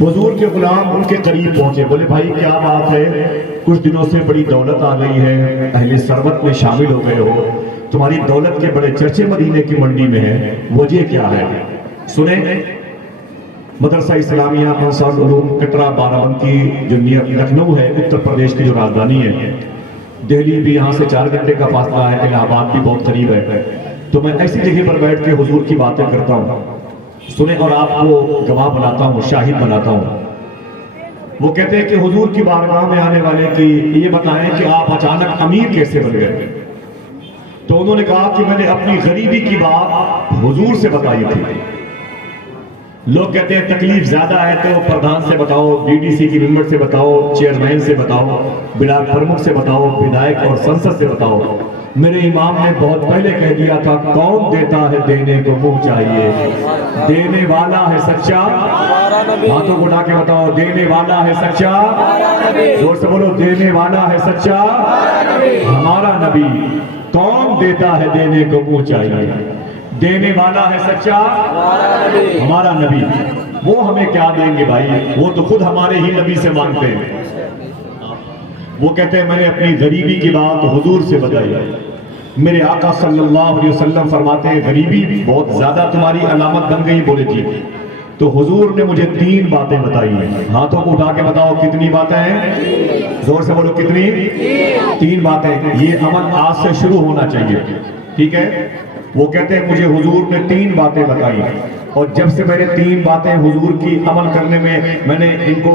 حضور کے غلام ان کے قریب پہنچے، بولے بھائی کیا بات ہے، کچھ دنوں سے بڑی دولت آ گئی ہے، اہل ثروت میں شامل ہو گئے ہو، تمہاری دولت کے بڑے چرچے مدینے کی منڈی میں ہے، وجہ کیا ہے؟ سنیں، مدرسہ اسلامیہ انصار العلوم کٹرا بارہ بنکی جو لکھنؤ ہے، اتر پردیش کی جو راجدھانی ہے، دہلی بھی یہاں سے 4 گھنٹے کا فاصلہ ہے، الہ آباد بھی بہت قریب ہے، تو میں ایسی جگہ پر بیٹھ کے حضور کی باتیں کرتا ہوں، سنیں اور آپ کو گواہ بناتا ہوں، شاہد بناتا ہوں۔ وہ کہتے ہیں کہ حضور کی بارگاہ میں آنے والے کی یہ بتائیں کہ آپ اچانک امیر کیسے بن گئے؟ تو انہوں نے کہا کہ میں نے اپنی غریبی کی بات حضور سے بتائی تھی۔ لوگ کہتے ہیں تکلیف زیادہ ہے تو پردھان سے بتاؤ، ڈی ڈی سی کی ممبر سے بتاؤ، چیئرمین سے بتاؤ، بلاک پرمکھ سے بتاؤ، ودھائک اور سنسد سے بتاؤ۔ میرے امام نے بہت پہلے کہہ دیا تھا، کون دیتا ہے دینے کو منہ چاہیے، دینے والا ہے سچا، ہاتھوں کو اٹھا کے بتاؤ، دینے والا ہے سچا، زور سے بولو، دینے والا ہے سچا ہمارا نبی، کون دیتا ہے دینے کو منہ چاہیے، دینے والا ہے سچا ہمارا نبی۔ وہ ہمیں کیا دیں گے بھائی، وہ تو خود ہمارے ہی نبی سے مانگتے ہیں۔ وہ کہتے ہیں میں نے اپنی غریبی کی بات حضور سے بتائی، میرے آقا صلی اللہ علیہ وسلم فرماتے ہیں غریبی بہت زیادہ تمہاری علامت بن گئی، بولے جی، تو حضور نے مجھے 3 باتیں بتائی ہیں، ہاتھوں کو اٹھا کے بتاؤ کتنی باتیں ہیں، زور سے بولو کتنی، 3 باتیں۔ یہ عمل آج سے شروع ہونا چاہیے، ٹھیک ہے؟ وہ کہتے ہیں مجھے حضور نے 3 باتیں بتائی، اور جب سے میں نے 3 باتیں حضور کی عمل کرنے میں نے ان کو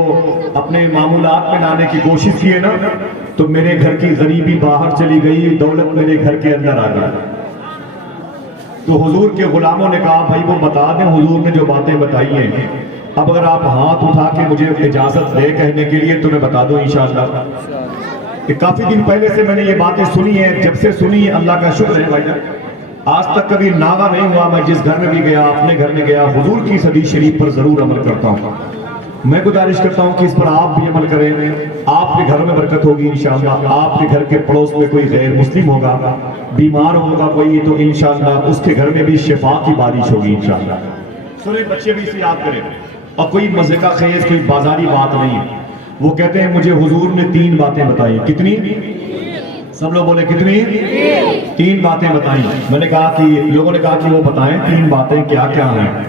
اپنے معمولات میں لانے کی کوشش کی ہے نا، تو میرے گھر کی غریبی باہر چلی گئی، دولت میرے گھر کے اندر آ گئی۔ تو حضور کے غلاموں نے کہا بھائی وہ بتا دیں حضور نے جو باتیں بتائی ہیں، اب اگر آپ ہاتھ اٹھا کے مجھے اجازت دے کہنے کے لیے تو میں بتا دوں انشاءاللہ۔ کہ کافی دن پہلے سے میں نے یہ باتیں سنی ہیں، جب سے سنی ہے اللہ کا شکر ہے بھائی، آج تک کبھی ناغہ نہیں ہوا، میں جس گھر میں بھی گیا، اپنے گھر میں گیا، حضور کی حدیث شریف پر ضرور عمل کرتا ہوں۔ میں گزارش کرتا ہوں کہ اس پر آپ بھی عمل کریں، آپ کے گھر میں برکت ہوگی انشاءاللہ، آپ کے گھر کے پڑوس میں کوئی غیر مسلم ہوگا، بیمار ہوگا کوئی، تو انشاءاللہ اس کے گھر میں بھی شفا کی بارش ہوگی انشاءاللہ۔ سنیں بچے بھی اسے یاد کریں، اور کوئی مزے کا خیز، کوئی بازاری بات نہیں۔ وہ کہتے ہیں مجھے حضور نے 3 باتیں بتائی، کتنی؟ سب لوگ بولے کتنی؟ 3 باتیں بتائیں۔ میں نے کہا کہ لوگوں نے کہا کہ وہ بتائیں 3 باتیں کیا کیا ہیں۔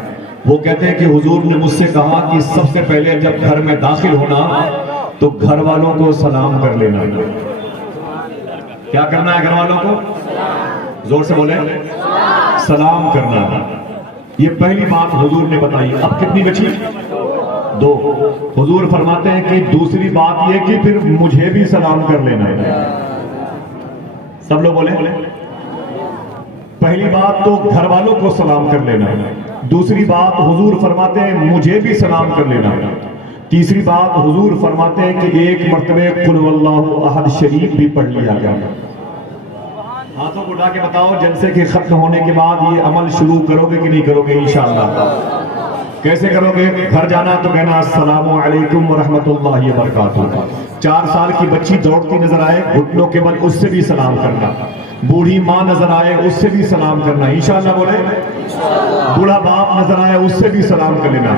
وہ کہتے ہیں کہ حضور نے مجھ سے کہا کہ سب سے پہلے جب گھر میں داخل ہونا تو گھر والوں کو سلام کر لینا۔ کیا کرنا ہے گھر والوں کو؟ زور سے بولے، سلام کرنا۔ یہ پہلی بات حضور نے بتائی۔ اب کتنی بچی؟ 2۔ حضور فرماتے ہیں کہ دوسری بات یہ کہ پھر مجھے بھی سلام کر لینا ہے۔ سب لوگ بولے، پہلی بات تو گھر والوں کو سلام کر لینا، دوسری بات حضور فرماتے ہیں مجھے بھی سلام کر لینا، تیسری بات حضور فرماتے ہیں کہ 1 مرتبہ قل واللہ احد شریف بھی پڑھ لیا گیا۔ ہاتھوں کو اٹھا کے بتاؤ جلسے کے ختم ہونے کے بعد یہ عمل شروع کرو گے کہ نہیں کرو گے انشاءاللہ؟ کیسے کرو گے؟ گھر جانا تو کہنا السلام علیکم ورحمۃ اللہ وبرکاتہ۔ 4 سال کی بچی دوڑتی نظر آئے گھٹنوں کے بل، اس سے بھی سلام کرنا۔ بوڑھی ماں نظر آئے اس سے بھی سلام کرنا انشاءاللہ بولے۔ بوڑھا باپ نظر آئے اس سے بھی سلام کر لینا۔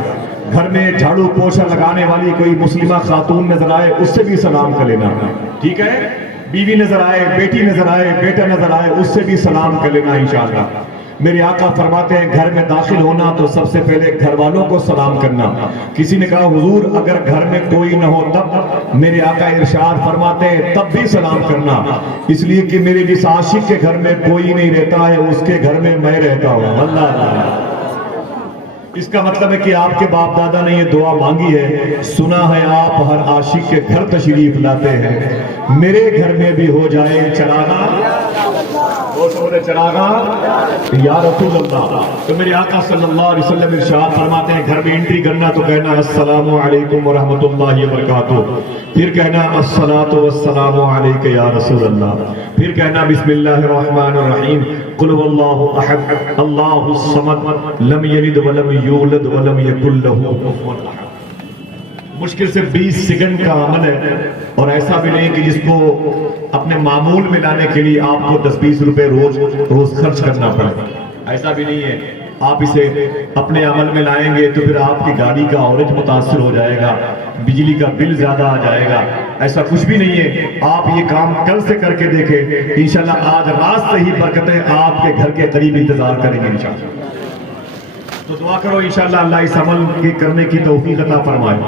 گھر میں جھاڑو پوچھا لگانے والی کوئی مسلمہ خاتون نظر آئے اس سے بھی سلام کر لینا، ٹھیک ہے؟ بیوی نظر آئے، بیٹی نظر آئے، بیٹا نظر آئے، اس سے بھی سلام کر لینا انشاءاللہ۔ میرے آقا فرماتے ہیں گھر میں داخل ہونا تو سب سے پہلے گھر والوں کو سلام کرنا۔ کسی نے کہا حضور اگر گھر میں کوئی نہ ہو تب؟ میرے آقا ارشاد فرماتے ہیں تب بھی سلام کرنا، اس لیے کہ میرے جس عاشق کے گھر میں کوئی نہیں رہتا ہے اس کے گھر میں میں رہتا ہوں۔ اللہ، اس کا مطلب ہے کہ آپ کے باپ دادا نے یہ دعا مانگی ہے، سنا ہے آپ ہر عاشق کے گھر تشریف لاتے ہیں، میرے گھر میں بھی ہو جائے چراغاں، وہ سب بولے چراغاں یا رسول اللہ۔ تو میرے آقا صلی اللہ علیہ وسلم ارشاد فرماتے ہیں گھر میں انٹری کرنا تو کہنا السلام علیکم ورحمۃ اللہ وبرکاتہ، پھر کہنا الصلاۃ والسلام علیک یا رسول اللہ، پھر کہنا بسم اللہ الرحمن الرحیم، قل هو اللہ احد اللہ الصمد لم یلد ولم یولد ولم یکن لہ کفوا احد۔ مشکل سے 20 سیکنڈ کا عمل ہے، اور ایسا بھی نہیں کہ جس کو اپنے معمول میں لانے کے لیے آپ کو 10-20 روپے روز خرچ کرنا پڑے، ایسا بھی نہیں ہے۔ آپ اسے اپنے عمل میں لائیں گے تو پھر آپ کی گاڑی کا اوریج متاثر ہو جائے گا، بجلی کا بل زیادہ آ جائے گا. ایسا کچھ بھی نہیں ہے. آپ یہ کام کل سے کر کے دیکھیں، انشاءاللہ آج رات سے ہی برکتیں آپ کے گھر کے قریب انتظار کریں گے انشاءاللہ. تو دعا کرو انشاءاللہ اللہ اس عمل کی کرنے کی توفیق عطا فرمائے.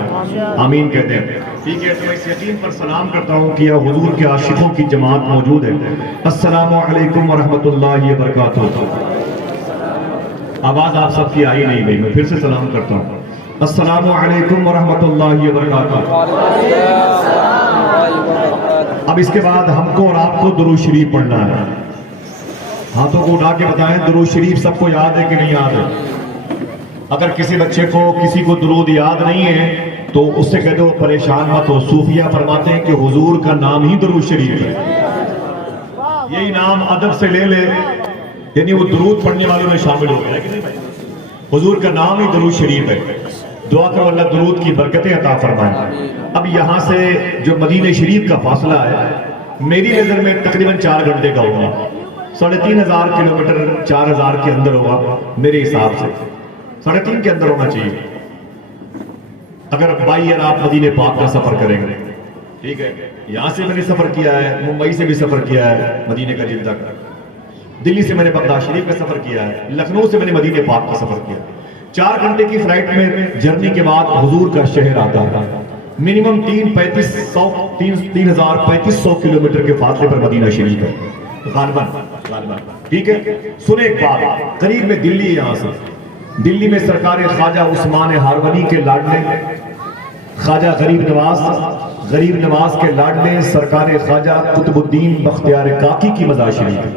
آمین کہتے ہیں. ٹھیک ہے، تو میں اس یقین پر سلام کرتا ہوں کہ حضور کے عاشقوں کی جماعت موجود ہے. السلام علیکم ورحمۃ اللہ وبرکاتہ. آواز آپ سب کی آئی نہیں گئی، میں پھر سے سلام کرتا ہوں. السلام علیکم ورحمۃ اللہ وبرکاتہ. اب اس کے بعد ہم کو اور آپ کو درود شریف پڑھنا ہے. ہاتھوں کو اٹھا کے بتائیں درود شریف سب کو یاد ہے کہ نہیں یاد ہے؟ اگر کسی بچے کو کسی کو درود یاد نہیں ہے تو اس سے کہہ دو پریشان مت ہو. صوفیہ فرماتے ہیں کہ حضور کا نام ہی درود شریف ہے. یہی نام ادب سے لے لے، یعنی وہ درود پڑھنے والوں میں شامل ہو گیا کہ نہیں بھائی؟ حضور کا نام ہی درود شریف ہے. دعا کرو اللہ درود کی برکتیں عطا فرمائے. اب یہاں سے جو مدینہ شریف کا فاصلہ ہے میری نظر میں تقریباً 4 گھنٹے کا ہوگا. 3,500 کلومیٹر 4,000 کے اندر ہوگا میرے حساب سے. 3.5 کے اندر ہونا چاہیے اگر بائی ایئر آپ مدینہ پاک کا سفر کریں گے. ٹھیک ہے، یہاں سے میں نے سفر کیا ہے، ممبئی سے بھی سفر کیا ہے مدینہ کا جدہ کا، دلی سے میں نے بغداد شریف کا سفر کیا ہے، لکھنؤ سے میں نے مدینہ پاک کا سفر کیا. 4 گھنٹے کی فلائٹ میں جرنی کے بعد حضور کا شہر آتا ہے. منیمم 3,3500 کلومیٹر کے فاصلے پر مدینہ شریف ہے غالباً. ٹھیک ہے، سنیں ایک بات، قریب میں دلی ہے. یہاں سے دلی میں سرکار خواجہ عثمان ہارونی کے لاڈلے خواجہ غریب نواز کے لاڈلے سرکار خواجہ قطب الدین بختیار کاکی کی مزار شریف ہے.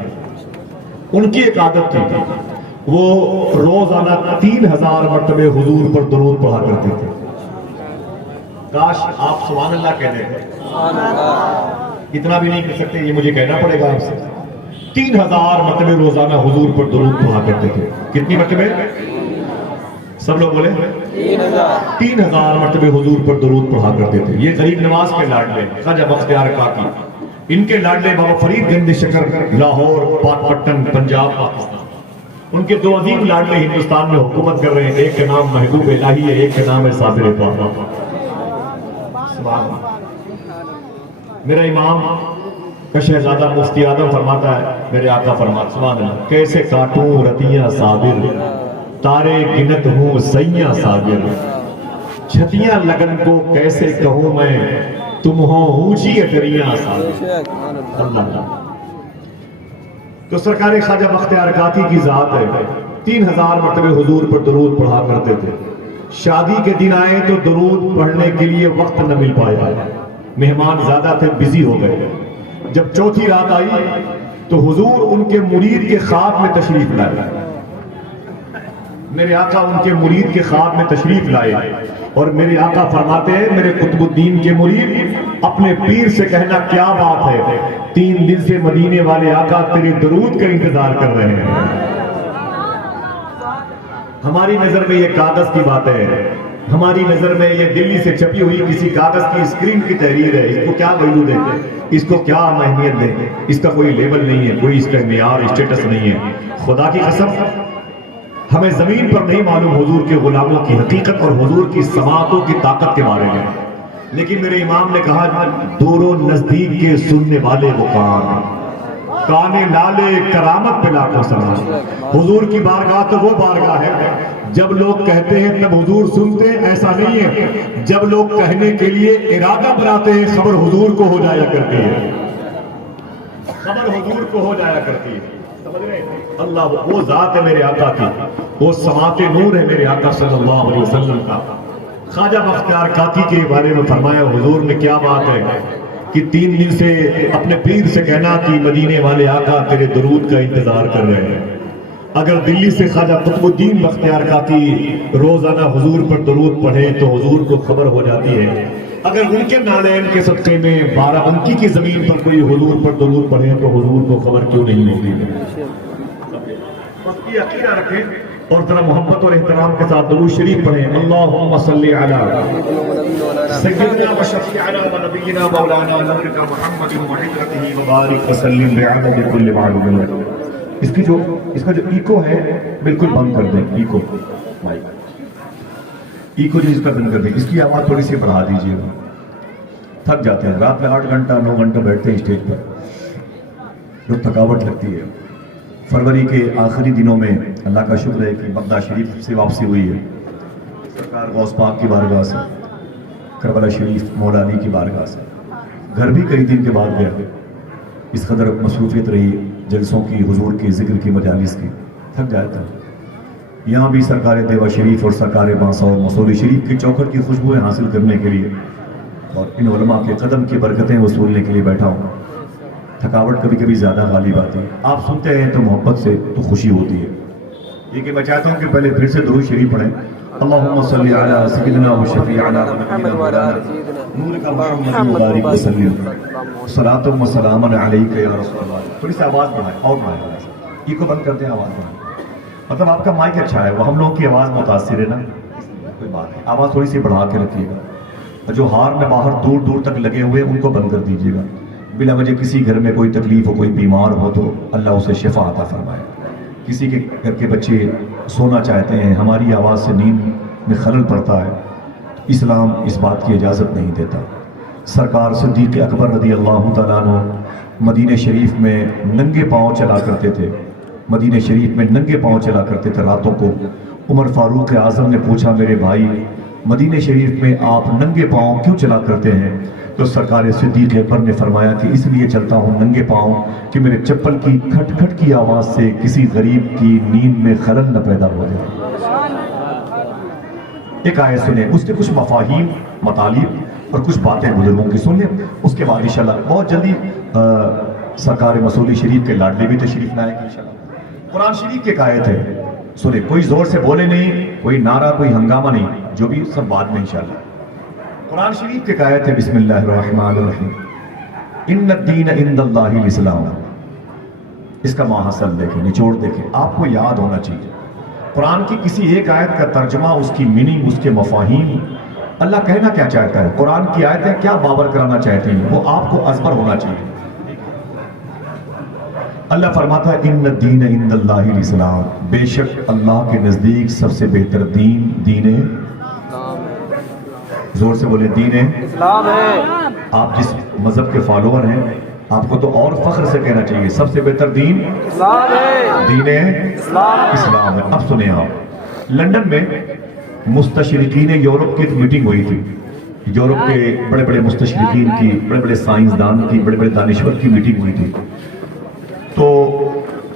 ان کی ایک عادت تھی، وہ روزانہ 3,000 مرتبہ حضور پر درود پڑھا کرتے تھے. کاش آپ سبحان اللہ کہہ دیں. اتنا بھی نہیں کر سکتے، یہ مجھے کہنا پڑے گا آپ سے. 3,000 مرتبہ روزانہ حضور پر درود پڑھا کرتے تھے. کتنی مرتبہ؟ سب لوگ بولے 3,000 مرتبہ حضور پر درود پڑھا کرتے تھے. یہ غریب نواز کے لاڈلے خواجہ بختیار کاکی، ان کے لاڈلے بابا فرید گنج شکر لاہور پاک پٹن پنجاب پاکستان. ان کے 2 عظیم لاڈلے ہندوستان میں حکومت کر رہے ہیں. ایک کا نام محبوب الہی ہے، ایک کا نام ہے صابر پاک. میرا امام کا شہزادہ مفتی اعظم فرماتا ہے، میرے آقا فرماتا سبحان اللہ، کیسے کاٹوں رتیاں صابر، تارے گنت ہوں سیاں صابر، چھتیاں لگن کو کیسے کہوں میں، تم ہو اونچی اٹریاں صابر. اللہ. تو سرکار خواجہ بختیار کاکی کی ذات ہے. 3,000 مرتبہ حضور پر درود پڑھا کرتے تھے. شادی کے دن آئے تو درود پڑھنے کے لیے وقت نہ مل پایا، مہمان زیادہ تھے، بزی ہو گئے. جب 4تھی رات آئی تو حضور ان کے مرید کے خواب میں تشریف لائے. میرے آقا ان کے مرید کے خواب میں تشریف لائے اور میرے آقا فرماتے ہیں میرے قطب الدین کے مرید اپنے پیر سے کہنا کیا بات ہے، 3 دن سے مدینے والے آقا تیرے درود کا انتظار کر رہے ہیں. ہماری نظر میں یہ کاغذ کی بات ہے، ہماری نظر میں یہ دلی سے چھپی ہوئی کسی کاغذ کی اسکرین کی تحریر ہے. اس کو کیا ویلیو دیں گے، اس کو کیا اہمیت دیں گے؟ اس کا کوئی لیبل نہیں ہے، کوئی اس کا معیار اسٹیٹس نہیں ہے. خدا کی قسم ہمیں زمین پر نہیں معلوم حضور کے غلاموں کی حقیقت اور حضور کی سماعتوں کی طاقت کے بارے میں، لیکن میرے امام نے کہا دور و نزدیک کے سننے والے وہ کانے لالے کرامت پہ لاکھوں سلام. حضور کی بارگاہ تو وہ بارگاہ ہے جب لوگ کہتے ہیں تب حضور سنتے ہیں، ایسا نہیں ہے. جب لوگ کہنے کے لیے ارادہ بناتے ہیں خبر حضور کو ہو جایا کرتی ہے، خبر حضور کو ہو جایا کرتی ہے. سمجھ رہے ہیں؟ اللہ وہ ذات ہے میرے آقا کی، وہ سماعت نور ہے میرے آقا صلی اللہ علیہ وسلم کا. خواجہ بختیار کاکی کے بارے میں فرمایا حضور میں کیا بات ہے کہ 3 دن سے اپنے پیر سے کہنا کہ مدینے والے آقا تیرے درود کا انتظار کر رہے ہیں. اگر دلی سے خواجہ قطب الدین بختیار کاکی روزانہ حضور پر درود پڑھے تو حضور کو خبر ہو جاتی ہے. اگر ان کے نالین کے صدقے میں بارہبنکی کی زمین پر کوئی حضور پر درود پڑھے تو حضور کو خبر کیوں نہیں ہوگی؟ بس یہ عقیدہ رکھیں اور ذرا محبت اور احترام کے ساتھ درود شریف پڑھیں. اللہم صلی علی سیدنا و شفیعنا و نبینا مولانا نبینا محمد و حضرتہ وبارک وسلم بعدد کل معلوم. اس کا جو ایکو ہے بالکل بند کر دیں، ایکو جو اس کا بند کر دیں، اس کی آواز تھوڑی سی بڑھا دیجیے گا، تھک جاتے ہیں رات میں 8 گھنٹہ 9 گھنٹہ بیٹھتے ہیں اسٹیج پر، جو تھکاوٹ لگتی ہے۔ فروری کے آخری دنوں میں اللہ کا شکر ہے کہ بغداد شریف سے واپسی ہوئی ہے، سرکار غوث پاک کی بارگاہ سے، کربلا شریف مولا علی کی بارگاہ سے، گھر بھی کئی دن کے بعد گیا، اس قدر مصروفیت رہی جلسوں کی، حضور کی، ذکر کی، مجالس کی، تھک گیا تھا۔ یہاں بھی سرکار دیوا شریف اور سرکار بانسا اور مسوری شریف کی چوکھٹ کی خوشبوئیں حاصل کرنے کے لیے اور ان علماء کے قدم کی برکتیں وصولنے کے لیے بیٹھا ہوں۔ تھکاوٹ کبھی کبھی زیادہ غالب آتی ہے، آپ سنتے ہیں تو محبت سے تو خوشی ہوتی ہے۔ یہ کہ میں چاہتا ہوں کہ پہلے پھر سے درود شریف پڑھیں، اللہم صلی علی سیدنا و شفیعنا نور کا محمد مبارک وسلم صلاۃ و سلام علیک یا رسول اللہ۔ تھوڑی سی آواز بڑھائیں اور بڑھائیں، یہ کو بند کرتے ہیں، آواز بڑھائیں، مطلب آپ کا مائک اچھا ہے، وہ ہم لوگوں کی آواز متاثر ہے نا، کوئی بات نہیں، آواز تھوڑی سی بڑھا کے رکھیے گا۔ جو ہار میں باہر دور دور تک لگے ہوئے ان کو بند کر دیجیے گا۔ بلا وجہ کسی گھر میں کوئی تکلیف ہو، کوئی بیمار ہو تو اللہ اسے شفا عطا فرمائے۔ کسی کے گھر کے بچے سونا چاہتے ہیں، ہماری آواز سے نیند میں خلل پڑتا ہے، اسلام اس بات کی اجازت نہیں دیتا۔ سرکار صدیق اکبر رضی اللہ تعالیٰ عنہ مدینہ شریف میں ننگے پاؤں چلا کرتے تھے، مدینہ شریف میں ننگے پاؤں چلا کرتے تھے راتوں کو۔ عمر فاروق اعظم نے پوچھا، میرے بھائی مدینہ شریف میں آپ ننگے پاؤں کیوں چلا کرتے ہیں؟ تو سرکار صدیق اکبر نے فرمایا کہ اس لیے چلتا ہوں ننگے پاؤں کہ میرے چپل کی کھٹ کھٹ کی آواز سے کسی غریب کی نیند میں خلل نہ پیدا ہو جائے۔ ایک آیت سنیں، اس کے کچھ مفاہیم، مطالب اور کچھ باتیں بزرگوں کی سن لیں، اس کے بعد انشاءاللہ بہت جلدی سرکار مسوری شریف کے لاڈلے بھی تشریف لائیں گے انشاءاللہ۔ قرآن شریف کی ایک آیت ہے، سنیں، کوئی زور سے بولے نہیں، کوئی نعرہ، کوئی ہنگامہ نہیں، جو بھی سب بعد میں انشاءاللہ۔ قرآن شریف کی ایک آیت ہے، بسم اللہ الرحمن الرحیم، ان الدین عند اللہ الاسلام۔ اس کا ماحصل دیکھیں، نچوڑ دیکھیں، آپ کو یاد ہونا چاہیے قرآن کی کسی ایک آیت کا ترجمہ، اس کی میننگ، اس کے مفاہیم، اللہ کہنا کیا چاہتا ہے، قرآن کی آیتیں کیا باور کرانا چاہتی ہیں، وہ آپ کو ازبر ہونا چاہیے۔ اللہ فرماتا ہے ان الدین عند اللہ الاسلام، بے شک اللہ کے نزدیک سب سے بہتر دین دین زور سے بولے، دین اسلام ہے۔ آپ جس مذہب کے فالوور ہیں آپ کو تو اور فخر سے کہنا چاہیے سب سے بہتر دین اسلام ہے، دین اسلام ہے۔ اب سنیں، آپ لندن میں مستشرقین یورپ کی ایک میٹنگ ہوئی تھی، یورپ کے بڑے بڑے مستشرقین کی، بڑے بڑے سائنسدان کی، بڑے بڑے دانشور کی میٹنگ ہوئی تھی۔ تو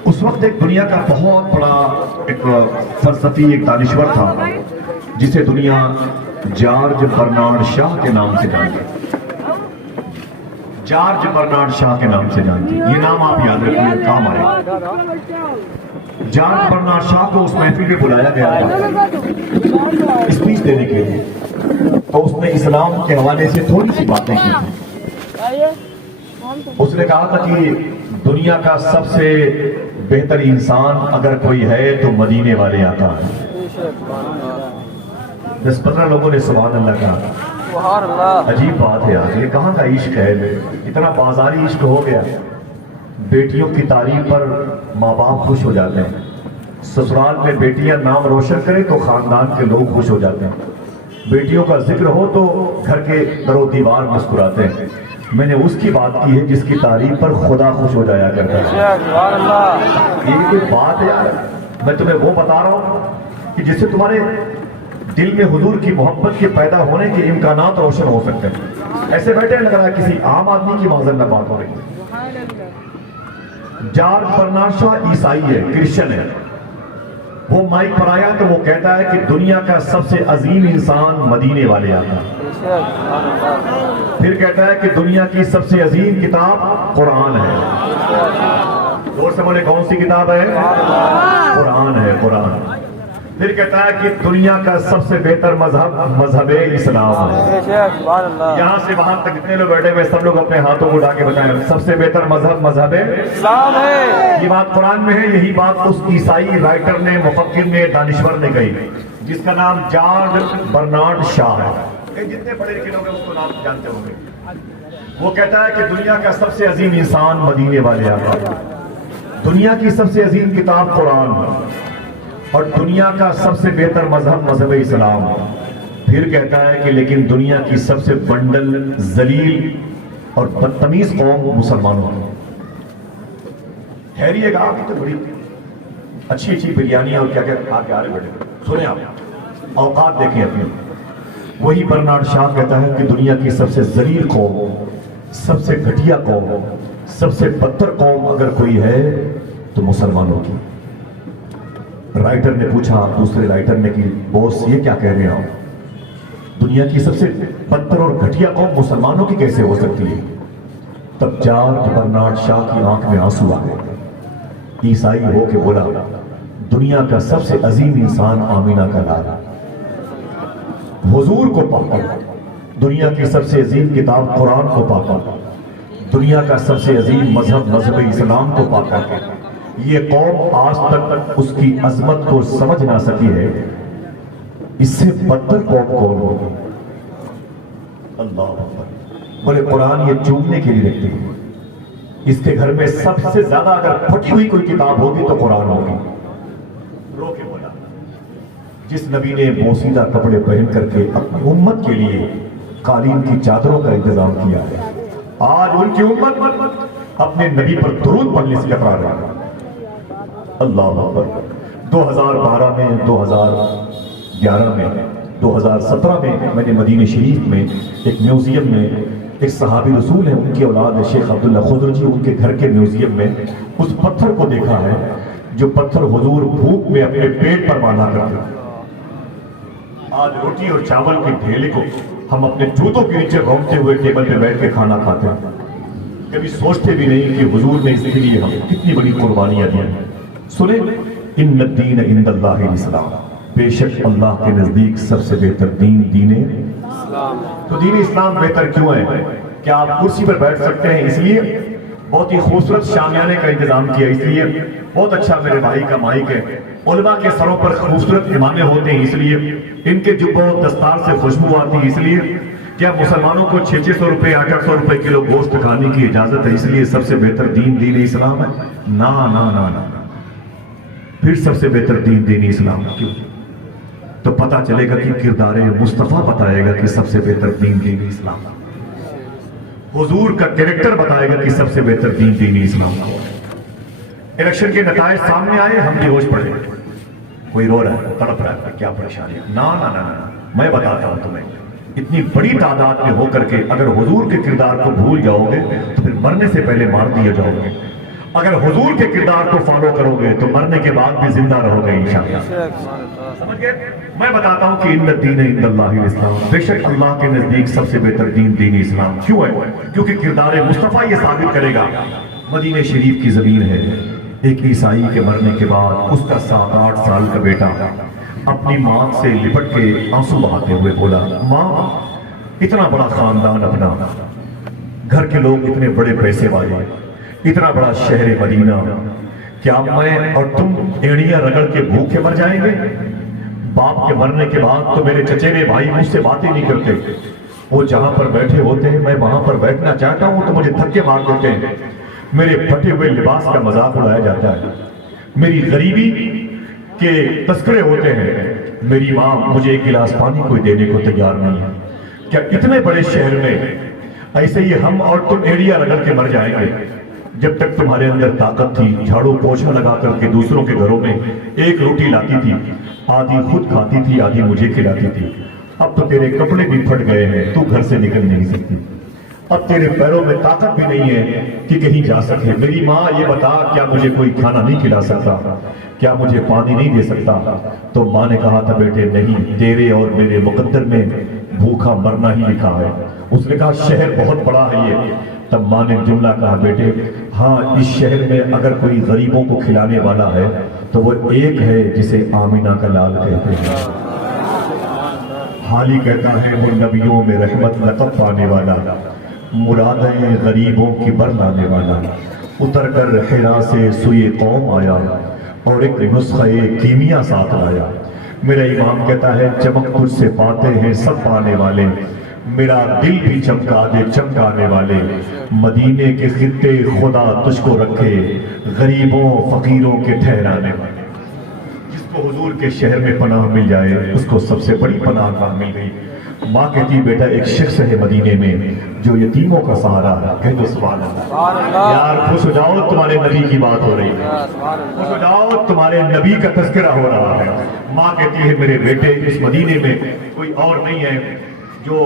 اس وقت ایک دنیا کا بہت بڑا ایک فلسفی، ایک دانشور تھا جسے دنیا جارج برنارڈ شاہ کے نام سے جانتی، جارج برنارڈ شاہ کے نام سے جانتی، یہ نام آپ یاد رکھیے، کام آئے گا۔ جارج برنارڈ شاہ کو اس محفل میں بلایا گیا تھا اسپیچ دینے کے لیے، تو اس نے اسلام کے حوالے سے تھوڑی سی باتیں کی تھی۔ اس نے کہا تھا کہ دنیا کا سب سے بہتر انسان اگر کوئی ہے تو مدینے والے آقا ہے۔ 10-15 لوگوں نے سبحان اللہ کہا۔ عجیب بات ہے یار، یہ کہاں کا عشق ہے، اتنا بازاری عشق ہو گیا۔ بیٹیوں کی تعریف پر ماں باپ خوش ہو جاتے ہیں، سسرال میں بیٹیاں نام روشن کریں تو خاندان کے لوگ خوش ہو جاتے ہیں، بیٹیوں کا ذکر ہو تو گھر کے در و دیوار مسکراتے ہیں۔ میں نے اس کی بات کی ہے جس کی تعریف پر خدا خوش ہو جایا کرتا ہے۔ یہ کوئی بات ہے یار، میں تمہیں وہ بتا رہا ہوں کہ جس سے تمہارے دل میں حضور کی محبت کے پیدا ہونے کے امکانات روشن ہو سکتے ہیں۔ ایسے بیٹھے لگ رہا ہے کسی عام آدمی کی معذرت بات ہو رہی ہے۔ جارج برنارڈ شاہ عیسائی ہے، کرسچن ہے، وہ مائک پر آیا تو وہ کہتا ہے کہ دنیا کا سب سے عظیم انسان مدینے والے آقا، پھر کہتا ہے کہ دنیا کی سب سے عظیم کتاب قرآن ہے۔ زور سے بولے، کون سی کتاب ہے؟ قرآن ہے، قرآن۔ پھر کہتا ہے کہ دنیا کا سب سے بہتر مذہب اسلام ہے۔ یہاں سے وہاں تک جتنے لوگ بیٹھے ہوئے سب لوگ اپنے ہاتھوں کو اٹھا کے بتائیں، سب سے بہتر مذہب اسلام ہے۔ یہ بات قرآن میں ہے، یہی بات اس عیسائی رائٹر نے، مفکر نے، دانشور نے کہی، جس کا نام جارج برنارڈ شاہ ہے۔ جتنے پڑھے لکھے لوگ ہیں اس کو نام جانتے ہوں گے۔ وہ کہتا ہے کہ دنیا کا سب سے عظیم انسان مدینے والے آقا۔ دنیا کی سب سے عظیم کتاب قرآن اور دنیا کا سب سے بہتر مذہب مذہب اسلام، پھر کہتا ہے کہ لیکن دنیا کی سب سے بنڈل ذلیل اور بدتمیز قوم مسلمانوں کی۔ خیریے گا آپ تو بڑی اچھی اچھی بریانیاں اور کیا کیا کھا کے آ رہے بیٹھے، سنیں آپ اوقات دیکھیں اپنی۔ وہی برنارڈ شاہ کہتا ہے کہ دنیا کی سب سے ذلیل قوم، سب سے گھٹیا قوم، سب سے بدتر قوم اگر کوئی ہے تو مسلمانوں کی۔ رائٹر نے پوچھا دوسرے رائٹر نے کہ بوس یہ کیا کہہ رہے ہیں آپ، دنیا کی سب سے بدتر اور گھٹیا قوم مسلمانوں کی کیسے ہو سکتی ہے؟ تب جارج برنارڈ شاہ کی آنکھ میں آنسو آ گئے، عیسائی ہو کے بولا دنیا کا سب سے عظیم انسان آمینہ کا لال، حضور کو پا کر، دنیا کی سب سے عظیم کتاب قرآن کو پا کر، دنیا کا سب سے عظیم مذہب مذہب اسلام کو پا کر کے یہ قوم آج تک اس کی عظمت کو سمجھ نہ سکی ہے، اس سے بدتر قوم کون ہوگی؟ اللہ اکبر۔ بولے قرآن یہ چومنے کے لیے رکھتے ہیں، اس کے گھر میں سب سے زیادہ اگر پھٹی ہوئی کوئی کتاب ہوگی تو قرآن ہوگی۔ رو کے بولا جس نبی نے بوسیدہ کپڑے پہن کر کے اپنی امت کے لیے قالین کی چادروں کا انتظام کیا ہے، آج ان کی امت اپنے نبی پر درود پڑھنے سے کترا رہا ہے۔ اللہ اکبر۔ 2012 میں، 2011 میں، 2017 میں نے مدینہ شریف میں ایک میوزیم میں ایک صحابی رسول ہیں، ان کی اولاد ہے شیخ عبداللہ خضر جی، ان کے گھر کے میوزیم میں اس پتھر کو دیکھا ہے جو پتھر حضور بھوک میں اپنے پیٹ پر باندھا کرتے ہیں۔ آج روٹی اور چاول کے ڈھیلے کو ہم اپنے جوتوں کے نیچے رونگتے ہوئے ٹیبل پہ بیٹھ کے کھانا کھاتے ہیں، کبھی سوچتے بھی نہیں کہ حضور نے اس کے لیے ہم کتنی بڑی قربانیاں دی ہیں۔ سنیں، ان الدین عند اللہ الاسلام، بے شک اللہ کے نزدیک سب سے بہتر دین دین اسلام۔ تو دین اسلام بہتر کیوں ہے؟ کیا آپ کرسی پر بیٹھ سکتے ہیں اس لیے؟ بہت ہی خوبصورت شامیانے کا انتظام کیا اس لیے؟ بہت اچھا میرے بھائی کا مائک ہے، علماء کے سروں پر خوبصورت امامے ہوتے ہیں اس لیے؟ ان کے جبوں اور دستار سے خوشبو آتی ہے اس لیے؟ کیا مسلمانوں کو 600 روپے 800 روپے کلو گوشت کھانے کی اجازت ہے اس لیے سب سے بہتر دین دین اسلام ہے؟ نا نا نا نا۔ پھر سب سے بہتر دین دین اسلام کیوں؟ تو پتہ چلے گا کہ کردار مصطفیٰ بتائے گا کہ سب سے بہتر دین دین اسلام، حضور کا کریکٹر بتائے گا کہ سب سے بہتر دین دین اسلام۔ الیکشن کے نتائج سامنے آئے، ہم بھی ہوش پڑے، کوئی رو رہا ہے، تڑپ رہا ہے، کیا پریشانی ہے؟ نا نا نا نا، میں بتاتا ہوں تمہیں، اتنی بڑی تعداد میں ہو کر کے اگر حضور کے کردار کو بھول جاؤ گے تو پھر مرنے سے پہلے مار دیے جاؤ گے، اگر حضور کے کردار کو فالو کرو گے تو مرنے کے بعد بھی زندہ رہو گے انشاءاللہ۔ سمجھ گئے؟ میں بتاتا ہوں کہ ان الدین عند اللہ الاسلام، بے شک اللہ کے نزدیک سب سے بہتر دین دین اسلام کیوں ہے؟ کیونکہ کردار مصطفیٰ یہ ثابت کرے گا۔ مدینہ شریف کی زمین ہے، ایک عیسائی کے مرنے کے بعد اس کا 7-8 سال کا بیٹا اپنی ماں سے لپٹ کے آنسو بہاتے ہوئے بولا، ماں اتنا بڑا خاندان اپنا، گھر کے لوگ اتنے بڑے پیسے والے، اتنا بڑا شہر مدینہ، کیا میں اور تم ایڑیاں رگڑ کے بھوکے مر جائیں گے؟ باپ کے مرنے کے بعد تو میرے چچیرے بھائی مجھ سے باتیں نہیں کرتے، وہ جہاں پر بیٹھے ہوتے ہیں میں وہاں پر بیٹھنا چاہتا ہوں تو مجھے دھکے مار دیتے ہیں، میرے پھٹے ہوئے لباس کا مذاق اڑایا جاتا ہے، میری غریبی کے تذکرے ہوتے ہیں، میری ماں مجھے ایک گلاس پانی کوئی دینے کو تیار نہیں ہے۔ کیا اتنے بڑے شہر میں ایسے ہی ہم اور تم ایڑیاں رگڑ کے مر جائیں گے؟ جب تک تمہارے اندر طاقت تھی، جھاڑو پوچھا لگا کر کے دوسروں کے گھروں میں ایک روٹی لاتی تھی، آدھی خود کھاتی تھی آدھی مجھے کھلاتی تھی، اب تو تیرے کپڑے بھی پھٹ گئے ہیں، تو گھر سے نکل نہیں سکتی، اب تیرے پیروں میں طاقت بھی نہیں ہے کہ کہیں جا سکے، میری ماں یہ بتا کیا مجھے کوئی کھانا نہیں کھلا سکتا، کیا مجھے پانی نہیں دے سکتا؟ تو ماں نے کہا تھا بیٹے نہیں، تیرے اور میرے مقدر میں بھوکا مرنا ہی لکھا ہے۔ اس نے کہا شہر بہت بڑا ہے یہ، تب ماں نے جملہ کہا بیٹے ہاں اس شہر میں اگر کوئی غریبوں کو کھلانے والا ہے تو وہ ایک ہے جسے آمینہ کا لال کہتے ہیں۔ حالی کہتا ہے وہ نبیوں میں رحمت لطف پانے والا، مرادیں غریبوں کی بر لانے والا، اتر کر حرا سے سوئے قوم آیا اور ایک نسخہ کیمیا ساتھ لایا۔ میرا امام کہتا ہے چمک تجھ سے پاتے ہیں سب پانے والے، میرا دل بھی چمکا دے چمکانے والے، مدینے کے خطے خدا تجھ کو رکھے، غریبوں فقیروں کے ٹھہرانے والے۔ جس کو حضور کے شہر میں پناہ مل جائے اس کو سب سے بڑی پناہ گاہ مل گئی۔ ماں کہتی بیٹا ایک شخص ہے مدینے میں جو یتیموں کا سہارا ہے، کہہ دو سبحان اللہ۔ یار خوش ہو جاؤ، تمہارے نبی کی بات ہو رہی ہے، خوش ہو جاؤ، تمہارے نبی کا تذکرہ ہو رہا ہے۔ ماں کہتی ہے میرے بیٹے اس مدینے میں کوئی اور نہیں ہے جو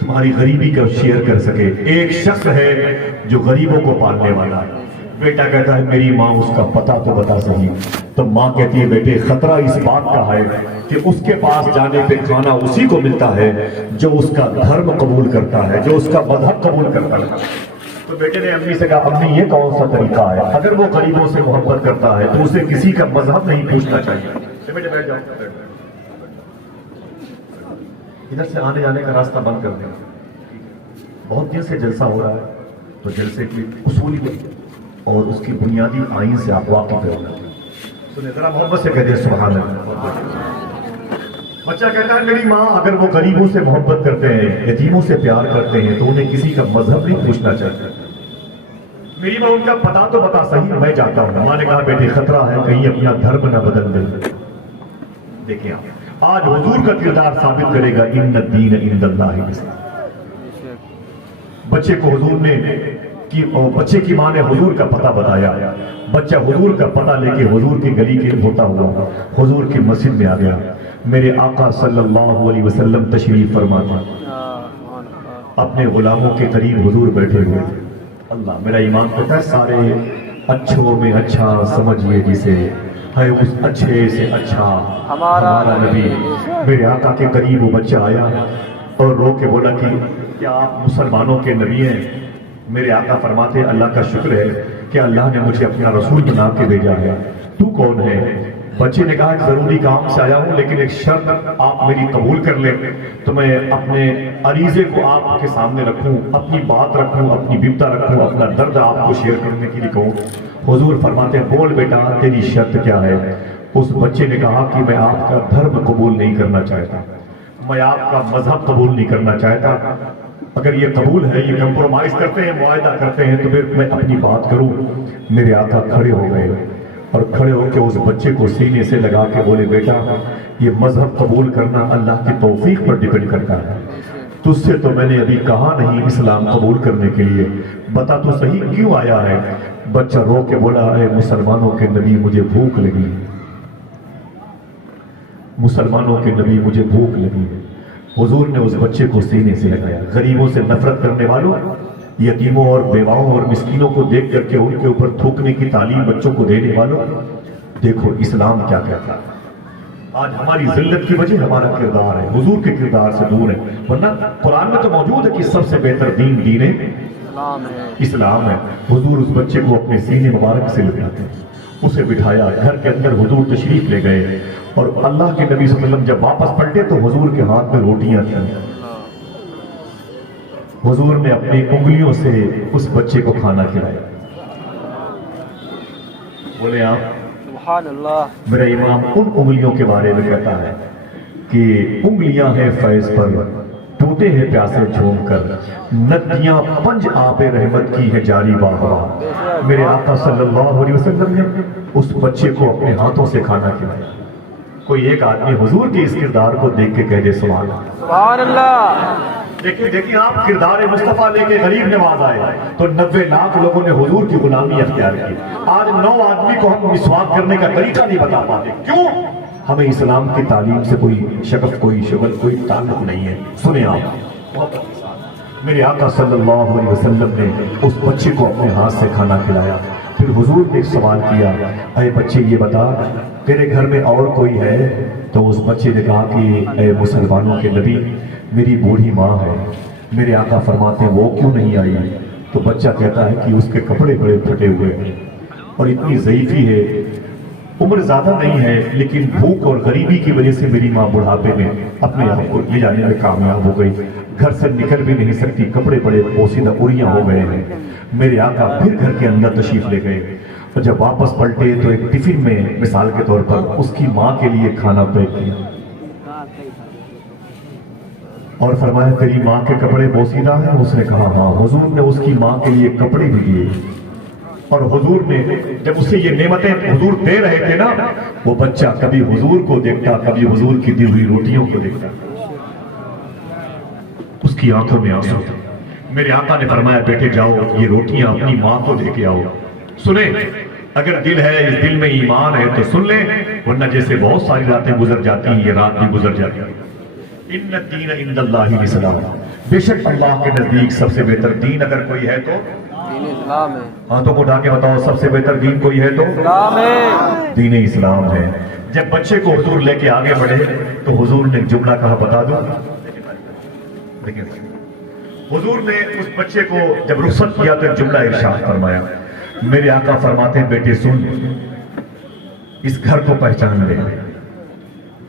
تمہاری غریبی کا شیئر کر سکے، ایک شخص ہے جو غریبوں کو پالنے والا ہے۔ بیٹا کہتا ہے میری ماں اس کا پتہ تو بتا صحیح۔ تو ماں کہتی ہے بیٹے خطرہ اس بات کا ہے کہ اس کے پاس جانے پہ کھانا اسی کو ملتا ہے جو اس کا دھرم قبول کرتا ہے، جو اس کا مذہب قبول کرتا ہے۔ تو بیٹے نے امی سے کہا امی یہ کون سا طریقہ ہے؟ اگر وہ غریبوں سے محبت کرتا ہے تو اسے کسی کا مذہب نہیں پوچھنا چاہیے۔ بیٹے بیٹھ جاؤ، ادھر سے آنے جانے کا راستہ بند کر دیں۔ بہت دن سے جلسہ ہو رہا ہے تو جلسے کی اصولیت اور اس کی بنیادی آئین سے آپ واقف ہو گئے۔ سنیں ذرا محبت سے کہہ دیں سبحان اللہ۔ بچہ کہتا ہے میری ماں اگر وہ غریبوں سے محبت کرتے ہیں، یتیموں سے پیار کرتے ہیں تو انہیں کسی کا مذہب نہیں پوچھنا چاہیے۔ میری ماں ان کا پتہ تو بتا صحیح، میں جاتا ہوں۔ ماں نے کہا بیٹے خطرہ ہے کہیں اپنا دھرم نہ بدل دے۔ دیکھیں آج حضور کا کردار ثابت کرے گا ان الدین عند اللہ الاسلام۔ بچے کو حضور نے بچے کی ماں نے حضور کا پتہ بتایا، بچہ حضور کا پتہ لے کے حضور کی گلی کے ہوتا ہوا حضور کی مسجد میں آ گیا۔ میرے آقا صلی اللہ علیہ وسلم تشریف فرما تھا، اپنے غلاموں کے قریب حضور بیٹھے ہوئے۔ اللہ میرا ایمان کہتا ہے سارے اچھوں میں اچھا سمجھیے جسے ہے اس اچھے سے اچھا ہمارا نبی۔ میرے آقا کے قریب وہ بچہ آیا اور رو کے بولا کہ کیا آپ مسلمانوں کے نبی ہیں؟ میرے آقا فرماتے اللہ کا شکر ہے کہ اللہ نے مجھے اپنا رسول بنا کے بھیجا ہے، تو کون ہے؟ بچے نے کہا ایک ضروری کام سے آیا ہوں لیکن ایک شرط آپ میری قبول کر لیں تو میں اپنے عریضے کو آپ کے سامنے رکھوں، اپنی بات رکھوں، اپنی بپتا رکھوں، اپنا درد آپ کو شیئر کرنے کے لیے کہوں۔ حضور فرماتے بول بیٹا تیری شرط کیا ہے؟ اس بچے نے کہا کہ میں آپ کا دھرم قبول نہیں کرنا چاہتا، میں آپ کا مذہب قبول نہیں کرنا چاہتا۔ اگر یہ قبول ہے، یہ کمپرومائز کرتے ہیں، معاہدہ کرتے ہیں تو پھر میں اپنی بات کروں۔ میرے آقا کھڑے ہو گئے اور کھڑے ہو کے اس بچے کو سینے سے لگا کے بولے بیٹا یہ مذہب قبول کرنا اللہ کی توفیق پر ڈیپینڈ کرتا ہے، تجھ سے تو میں نے ابھی کہا نہیں اسلام قبول کرنے کے لیے، بتا تو صحیح کیوں آیا ہے؟ بچہ رو کے بولا اے مسلمانوں کے نبی مجھے بھوک لگی، مسلمانوں کے نبی مجھے بھوک لگی۔ حضور نے اس بچے کو سینے سے لگایا۔ غریبوں سے نفرت کرنے والوں، یتیموں اور بیواؤں اور مسکینوں کو دیکھ کر کے ان کے اوپر تھوکنے کی تعلیم بچوں کو دینے والوں، دیکھو اسلام کیا کہتا ہے۔ آج ہماری ذلت کی وجہ ہمارا کردار ہے، حضور کے کردار سے دور ہے، ورنہ قرآن میں تو موجود ہے کہ سب سے بہتر دین اسلام ہے۔ حضور اس بچے کو اپنے سینے مبارک سے لگاتے ہیں، اسے بٹھایا، گھر کے اندر حضور تشریف لے گئے اور اللہ کے نبی صلی اللہ علیہ وسلم جب واپس پلٹے تو حضور کے ہاتھ میں روٹیاں تھیں۔ حضور نے اپنی انگلیوں سے اس بچے کو کھانا کھلایا۔ بولے آپ سبحان اللہ۔ میرا امام ان انگلیوں کے بارے میں کہتا ہے کہ انگلیاں ہیں فیض پر، ٹوٹے ہیں پیاسے جھوم کر، ندیاں پنج آب رحمت کی ہے جاری باہ باہ۔ میرے آقا صلی اللہ علیہ وسلم نے اس بچے کو اپنے ہاتھوں سے کھانا کھلایا۔ کوئی ایک آدمی حضور کے اس کردار کو دیکھ کے کہہ دے سبحان اللہ۔ سبحان اللہ۔ دیکھیں آپ کردار مصطفیٰ لے کے غریب نواز آئے تو 90 لاکھ لوگوں نے حضور کی غلامی اختیار کی۔ آج 9 آدمی کو ہم مسواک کرنے کا طریقہ نہیں بتا پاتے، کیوں؟ ہمیں اسلام کی تعلیم سے کوئی شغف، کوئی شغل، کوئی تعلق نہیں ہے۔ سنیں آپ میرے آقا صلی اللہ علیہ وسلم نے اس بچے کو اپنے ہاتھ سے کھانا کھلایا۔ پھر حضور نے ایک سوال کیا، اے بچے یہ بتا تیرے گھر میں اور کوئی ہے؟ تو اس بچے نے کہا کہ اے مسلمانوں کے نبی میری بوڑھی ماں ہے۔ میرے آقا فرماتے ہیں وہ کیوں نہیں آئی؟ تو بچہ کہتا ہے کہ اس کے کپڑے بڑے پھٹے ہوئے ہیں اور اتنی ضعیفی ہے، عمر زیادہ نہیں ہے لیکن بھوک اور غریبی کی وجہ سے میری ماں بڑھاپے میں اپنے آپ کو لے جانے میں کامیاب ہو گئی، گھر سے نکل بھی نہیں سکتی، کپڑے بڑے پوسیدہ اریاں ہو گئے ہیں۔ میرے آقا پھر گھر کے اندر تشریف لے گئے اور جب واپس پلٹے تو ایک ٹفن میں مثال کے طور پر اس کی ماں کے لیے کھانا پیک کیا۔ اور فرمایا تیری ماں کے کپڑے بوسیدہ ہیں؟ اس نے کہا ہاں۔ حضور نے اس کی ماں کے لیے کپڑے بھی دیے، اور حضور نے جب اسے یہ نعمتیں حضور دے رہے تھے نا، وہ بچہ کبھی حضور کو دیکھتا، کبھی حضور کی دی ہوئی روٹیوں کو دیکھتا، اس کی آنکھوں میں آنسو تھے۔ میرے آقا نے فرمایا بیٹے جاؤ یہ روٹیاں اپنی ماں کو دے کے آؤ۔ سنیں، اگر دل ہے، اس دل میں ایمان ہے تو سن لیں، ورنہ جیسے بہت ساری راتیں گزر جاتی ہیں، یہ رات بھی گزر جاتی ہے۔ ان الدین عند اللہ الاسلام، بے شک اللہ کے نزدیک سب سے بہتر دین اگر کوئی ہے تو دین اسلام ہے۔ ہاتھوں کو اٹھا کے بتاؤ سب سے بہتر دین کوئی ہے تو اسلام ہے۔ دین اسلام ہے۔ جب بچے کو حضور لے کے آگے بڑھے تو حضور نے جملہ کہا بتا دوں؟ لیکن حضور نے اس بچے کو جب رخصت کیا تو جملہ ارشاد فرمایا۔ میرے آقا فرماتے ہیں بیٹے سن، اس گھر کو پہچان لے،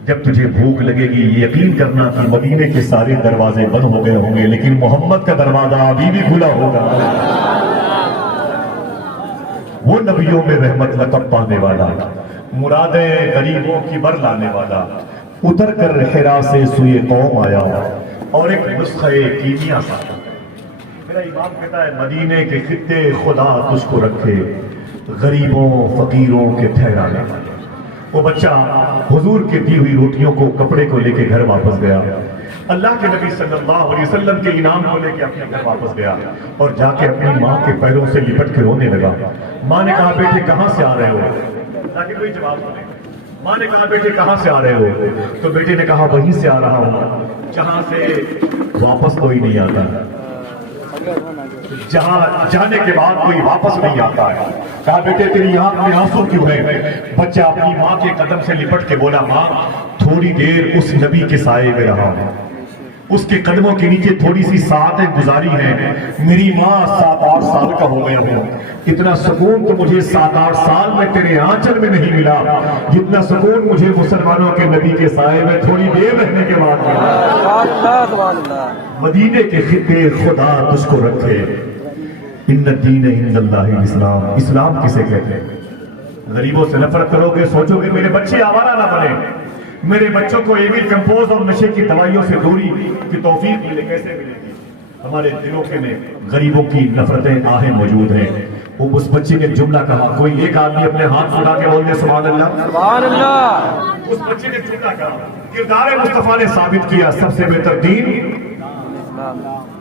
جب تجھے بھوک لگے گی یقین کرنا کہ مدینے کے سارے دروازے بند ہو گئے ہوں گے لیکن محمد کا دروازہ ابھی بھی کھلا ہوگا۔ وہ نبیوں میں رحمت لقب پانے والا، مرادیں غریبوں کی بر لانے والا، اتر کر حرا سے سوئے قوم آیا اور ایک نسخہ کیمیا سا۔ میرا امام کہتا ہے مدینے کے خطے خدا تجھ کو رکھے، غریبوں فقیروں کے ٹھہرانے والے۔ وہ بچہ حضور کے دی ہوئی روٹیوں کو کپڑے کو لے کے گھر واپس گیا، اللہ کے نبی صلی اللہ علیہ وسلم کے انعام کو لے کے اپنے گھر واپس گیا اور جا کے اپنی ماں کے پیروں سے لپٹ کے رونے لگا۔ ماں نے کہا بیٹے کہاں سے آ رہے ہو؟ تاکہ کوئی جواب نہیں۔ ماں نے کہا بیٹے کہاں سے آ رہے ہو؟ تو بیٹے نے کہا وہیں سے آ رہا ہوں جہاں سے واپس کوئی نہیں آتا، جہاں جانے کے بعد کوئی واپس نہیں آتا ہے۔ کہا بیٹے تیری آنکھ میں آنسو کیوں ہے؟ بچہ اپنی ماں کے قدم سے لپٹ کے بولا ماں تھوڑی دیر اس نبی کے سائے میں رہا ہوں، اس کے قدموں کے نیچے تھوڑی سی ساعتیں گزاری ہیں، میری ماں 7-8 سال کا ہو گئے ہوں، اتنا سکون تو مجھے 7-8 سال میں تیرے آنچل میں نہیں ملا جتنا سکون مجھے مسلمانوں کے نبی کے سائے میں تھوڑی دیر رہنے کے بعد ملا۔ سبحان اللہ سبحان اللہ۔ مدینے کے خطے خدا تجھ کو رکھے۔ ان الدین عند اللہ الاسلام، اسلام کسے کہتے ہیں؟ غریبوں سے نفرت کرو گے، سوچو گے میرے بچے آوارہ نہ بنے، میرے بچوں کو ایوی کمپوز اور نشے کی دوائیوں سے دوری کی توفیق ملے، کیسے ملے گی؟ ہمارے دلوں کے میں غریبوں کی نفرتیں آہیں موجود ہیں۔ وہ اس بچے نے جملہ کہا، کوئی ایک آدمی اپنے ہاتھ اٹھا کے بول دے سبحان اللہ۔ سبحان اللہ۔ اس بچے نے جملہ کہا، کردار مصطفیٰ نے ثابت کیا سب سے بہتر دین،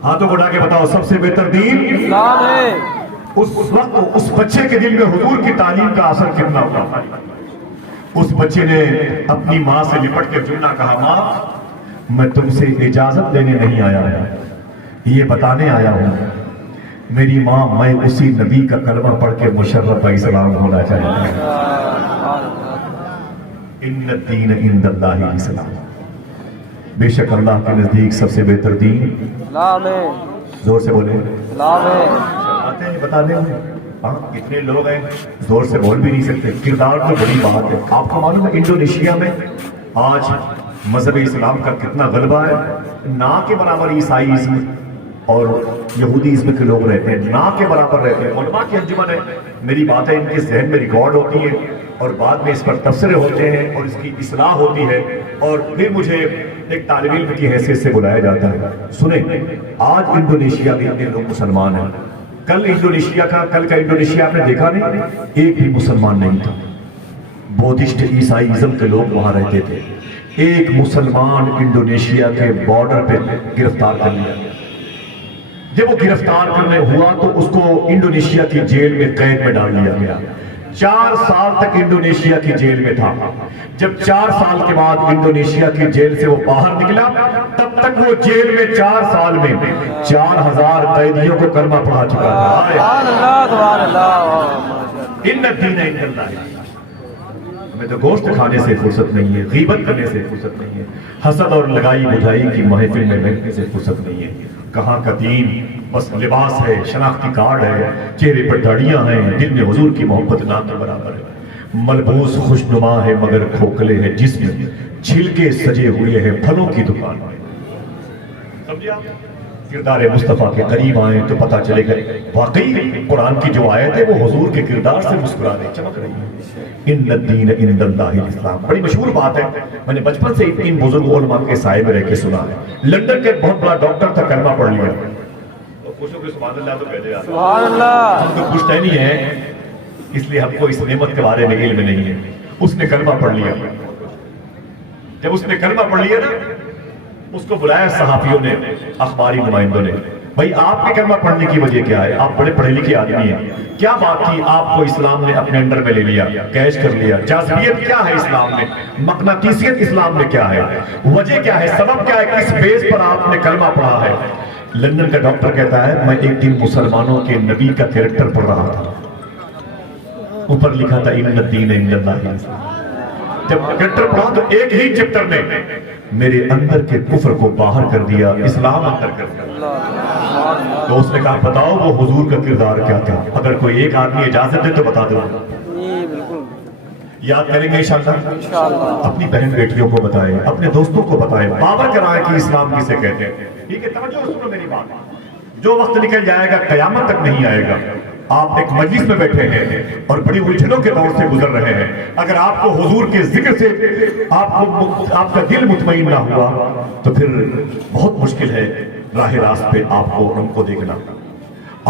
ہاتھوں کو اٹھا کے بتاؤ سب سے بہتر دین اسلام ہے۔ اس وقت اس بچے کے دل میں حضور کی تعلیم کا اثر کتنا ہوتا؟ اس بچے نے اپنی ماں سے لپٹ کے جملہ کہا، ماں میں تم سے اجازت لینے نہیں آیا ہوں، یہ بتانے آیا ہوں میری ماں میں اسی نبی کا کلمہ پڑھ کے مشرف اسلام ہونا چاہتا ہوں۔ ان الدین عند اللہ الاسلام، بے شک اللہ کے نزدیک سب سے بہتر دین اسلام ہے۔ زور سے بولے اسلام ہے۔ آتے ہیں بتانے میں، ہاں اتنے لوگ ہیں زور سے بول بھی نہیں سکتے، کردار تو بڑی بات ہے۔ آپ کو معلوم ہے انڈونیشیا میں آج مذہب اسلام کا کتنا غلبہ ہے؟ نہ کے برابر عیسائی ازم اور یہودی ازم کے لوگ رہتے ہیں، نہ کے برابر رہتے ہیں۔ علماء کی انجمن ہے، میری باتیں ان کے ذہن میں ریکارڈ ہوتی ہیں اور بعد میں اس پر تبصرے ہوتے ہیں اور اس کی اصلاح ہوتی ہے اور پھر مجھے ایک طالب علم کی حیثیت سے بلایا جاتا ہے۔ سنیں، آج انڈونیشیا میں اتنے لوگ مسلمان ہیں، کل کا انڈونیشیا آپ نے دیکھا نہیں، ایک بھی مسلمان نہیں تھا۔ بودھسٹ عیسائی ازم کے لوگ وہاں رہتے تھے، ایک مسلمان انڈونیشیا کے بارڈر پہ گرفتار کر لیا۔ جب وہ گرفتار کرنے ہوا تو اس کو انڈونیشیا کی جیل میں قید میں ڈال دیا گیا، 4 سال تک انڈونیشیا کی جیل میں تھا۔ جب 4 سال کے بعد انڈونیشیا کی جیل سے وہ باہر نکلا، تب تک وہ جیل میں 4 سال میں 4000 قیدیوں کو کلمہ پڑھا چکا تھا۔ سبحان اللہ سبحان اللہ۔ ان الدین عند اللہ، ہمیں تو گوشت کھانے سے فرصت نہیں ہے، غیبت کرنے سے فرصت نہیں ہے، حسد اور لگائی بجھائی کی محفل میں بیٹھنے سے فرصت نہیں ہے۔ کہاں کا دین، بس لباس ہے، شناختی کارڈ ہے، چہرے پر داڑیاں ہیں، دل میں حضور کی محبت نہ کے برابر ہے۔ ملبوس خوشنما ہے مگر کھوکھلے ہیں جسم، چھلکے سجے ہوئے ہیں پھلوں کی دکان میں۔ سمجھے آپ؟ کردار مصطفیٰ کے قریب آئیں تو پتہ چلے گا واقعی قرآن کی جو آیت ہے وہ حضور کے کردار سے مسکرا رہی چمک رہی ہے۔ ان الدین عند اللہ الاسلام، بڑی مشہور بات ہے، میں نے بچپن سے ان بزرگ علماء کے سائے میں رہ کے سنا ہے۔ لندن کے بہت بڑا ڈاکٹر تھا، کلمہ پڑھ لیا، خوشوں کے سبحان اللہ تو کہہ دیا، سبحان اللہ، ہم تو پوچھتے نہیں ہیں اس لیے ہم کو اس نعمت کے بارے میں علم نہیں ہے۔ اس نے کلمہ پڑھ لیا، جب اس نے کلمہ پڑھ لیا نا، اس کو بلایا صحافیوں نے، اخباری نمائندوں نے، بھائی آپ کے کلمہ پڑھنے کی وجہ کیا ہے؟ آپ بڑے پڑھے لکھے آدمی ہیں، کیا بات کی آپ کو اسلام نے اپنے انڈر میں لے لیا، کیش کر لیا؟ جاذبیت کیا ہے اسلام میں؟ مقناطیسیت اسلام میں کیا ہے؟ وجہ کیا ہے؟ سبب کیا ہے؟ کس بیس پر آپ نے کلمہ پڑھا ہے؟ لندن کا ڈاکٹر کہتا ہے میں ایک دن مسلمانوں کے نبی کا کریکٹر پڑھ رہا تھا، اوپر لکھا تھا ان الدین عند اللہ الاسلام۔ جب کریکٹر پڑھا تو ایک ہی چپٹر نے میرے اندر کے کفر کو باہر کر دیا، اسلام اندر کر دیا۔ تو اس نے کہا بتاؤ وہ حضور کا کردار کیا تھا؟ اگر کوئی ایک آدمی اجازت دے تو بتا دو، جی بالکل یاد کریں گے انشاءاللہ۔ انشاءاللہ، اپنی بہن بیٹیوں کو بتائیں، اپنے دوستوں کو بتائیں، باور کرائیں کہ اسلام کسے کہتے ہیں۔ ٹھیک ہے، توجہ سنو میری بات، جو وقت نکل جائے گا قیامت تک نہیں آئے گا۔ آپ ایک مجلس میں بیٹھے ہیں اور بڑی الجھنوں کے دور سے گزر رہے ہیں، اگر آپ کو حضور کے ذکر سے آپ کا دل مطمئن نہ ہوا تو پھر بہت مشکل ہے راہ راست پہ آپ کو ہم کو دیکھنا۔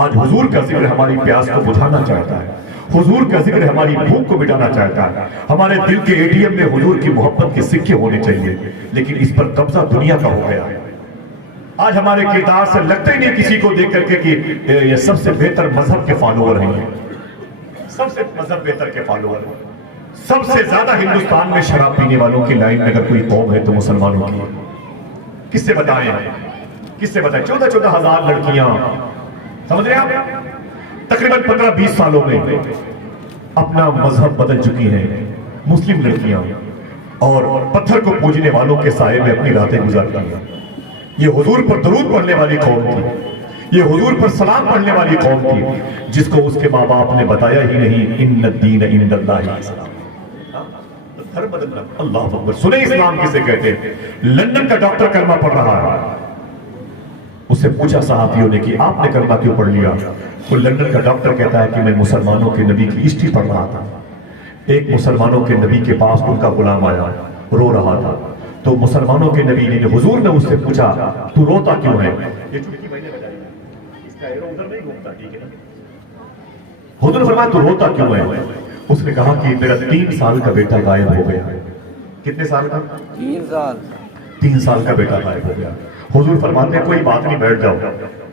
آج حضور کا ذکر ہماری پیاس کو بجھانا چاہتا ہے، حضور کا ذکر ہماری بھوک کو مٹانا چاہتا ہے۔ ہمارے دل کے اے ٹی ایم میں حضور کی محبت کے سکے ہونے چاہیے، لیکن اس پر قبضہ دنیا کا ہو گیا ہے۔ آج ہمارے کردار سے لگتا ہی نہیں کسی کو دیکھ کر کے کہ یہ سب سے بہتر مذہب کے فالوور ہیں، سب سے مذہب بہتر کے فالوور ہیں۔ سب سے زیادہ ہندوستان میں شراب پینے والوں کی لائن میں اگر کوئی قوم ہے تو مسلمانوں کی۔ کس سے بتائیں، کس سے بتائیں؟ 14 ہزار لڑکیاں، سمجھ رہے ہیں آپ، تقریباً 15-20 سالوں میں اپنا مذہب بدل چکی ہیں، مسلم لڑکیاں، اور پتھر کو پوجنے والوں کے سائے میں اپنی راتیں گزارتی ہیں۔ یہ حضور پر درود پڑھنے والی قوم تھی، یہ حضور پر سلام پڑھنے والی قوم تھی، جس کو اس کے ماں باپ نے بتایا ہی نہیں ان الدین عند اللہ الاسلام۔ اللہ اکبر، سنیں اسلام کسے کہتے ہیں؟ لندن کا ڈاکٹر کلمہ پڑھ رہا ہے، اس سے پوچھا صحافیوں نے کہ آپ نے کلمہ کیوں پڑھ لیا؟ وہ لندن کا ڈاکٹر کہتا ہے کہ میں مسلمانوں کے نبی کی ہسٹری پڑھ رہا تھا۔ ایک مسلمانوں کے نبی کے پاس ان کا غلام آیا، رو رہا تھا، تو مسلمانوں کے نبی نے حضور نے اس سے پوچھا تو روتا کیوں ہے؟ یہ چٹکی میں نے بجائی، اس کا ایرو ادھر نہیں گھومتا، ٹھیک ہے؟ حضور نے فرمایا تو روتا کیوں ہے؟ اس نے کہا کہ میرا 3 سال کا بیٹا غائب ہو گیا۔ کتنے سال کا؟ 3 سال۔ 3 سال کا بیٹا غائب ہو گیا۔ حضور فرماتے ہیں کوئی بات نہیں، بیٹھ جاؤ۔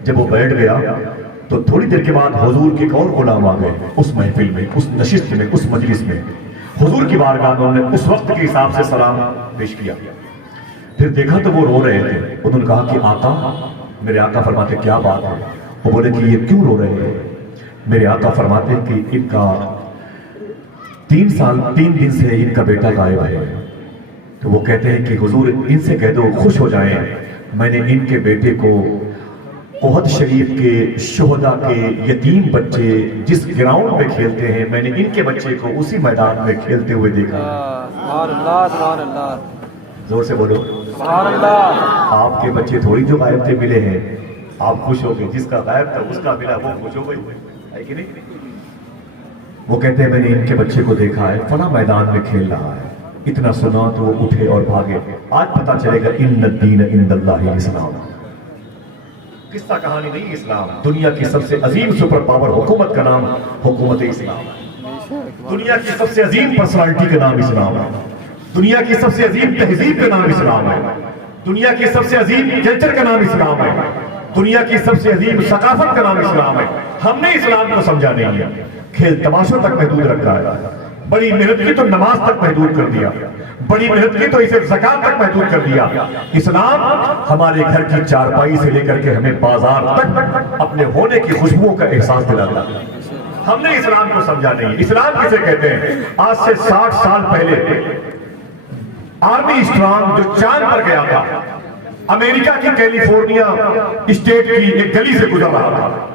جب وہ بیٹھ گیا تو تھوڑی دیر کے بعد حضور کے ایک اور غلام آ گئے، اس محفل میں، اس نشست میں، اس مجلس میں۔ حضور کی بارگاہ میں انہوں نے اس وقت کے حساب سے سلام پیش کیا، پھر دیکھا تو وہ رو رہے تھے۔ انہوں نے کہا کہ آقا، میرے آقا فرماتے کیا بات ہے؟ وہ بولے کہ یہ کیوں رو رہے ہیں؟ میرے آقا فرماتے کہ ان کا 3 دن سے ان کا بیٹا غائب ہے۔ تو وہ کہتے ہیں کہ حضور ان سے کہہ دو خوش ہو جائیں، میں نے ان کے بیٹے کو احد شریف کے شہداء کے یتیم بچے جس گراؤنڈ میں کھیلتے ہیں، میں نے ان کے بچے کو اسی میدان میں کھیلتے ہوئے دیکھا۔ سبحان اللہ، سبحان اللہ، زور سے بولو سبحان اللہ۔ آپ کے بچے تھوڑی جو غائب تھے ملے ہیں، آپ خوش ہو گئے، جس کا غائب تھا اس کا ملا وہ خوش ہو گئی ہے کہ نہیں؟ وہ کہتے ہیں میں نے ان کے بچے کو دیکھا ہے فلاں میدان میں کھیل رہا ہے، اتنا سنا تو وہ اٹھے اور بھاگے۔ آج پتا چلے گا ان الدین عند اللہ الاسلام، قصہ کہانی نہیں اسلام۔ دنیا کی سب سے عظیم سپر پاور حکومت کا نام حکومت اسلام، دنیا کی سب سے عظیم پرسنالٹی کا نام اسلام ہے، دنیا کی سب سے عظیم تہذیب کا نام اسلام ہے، دنیا کی سب سے عظیم کلچر کا نام اسلام ہے، دنیا کی سب سے عظیم ثقافت کا نام اسلام ہے۔ ہم نے اسلام کو سمجھا نہیں ہے، کھیل تماشوں تک محدود رکھا ہے، بڑی محنت کی تو نماز تک محدود کر دیا، بڑی محنت کی تو اسے زکات تک محدود کر دیا۔ اسلام ہمارے گھر کی چارپائی سے لے کر کے ہمیں بازار تک اپنے ہونے کی خوشبوؤں کا احساس دلاتا ہے۔ ہم نے اسلام کو سمجھا نہیں۔ اسلام کسے کہتے ہیں؟ آج سے 60 سال پہلے آرمی اسٹرانگ جو چاند پر گیا تھا، امریکہ کی کیلیفورنیا اسٹیٹ کی ایک گلی سے گزر رہا تھا،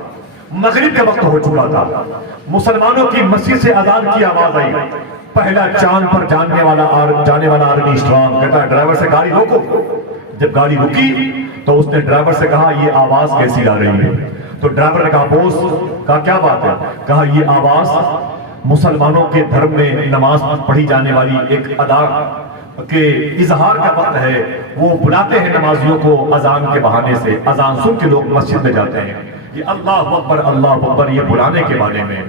مغرب کا وقت ہو چکا تھا، مسلمانوں کی مسجد سے اذان کی آواز آئی، پہلا چاند پر جانے والا آرمی اسٹرانگ کہتا ہے ڈرائیور سے گاڑی روکو۔ جب گاڑی رکی تو اس نے ڈرائیور سے کہا یہ آواز کیسی آ رہی ہے؟ تو ڈرائیور نے کہا بوس، کہا کیا بات ہے؟ کہا یہ آواز مسلمانوں کے دھرم میں نماز پڑھی جانے والی ایک ادا کے اظہار کا وقت ہے، وہ بلاتے ہیں نمازیوں کو اذان کے بہانے سے، اذان سن کے لوگ مسجد میں جاتے ہیں، یہ اللہ اکبر یہ بلانے کے بارے میں۔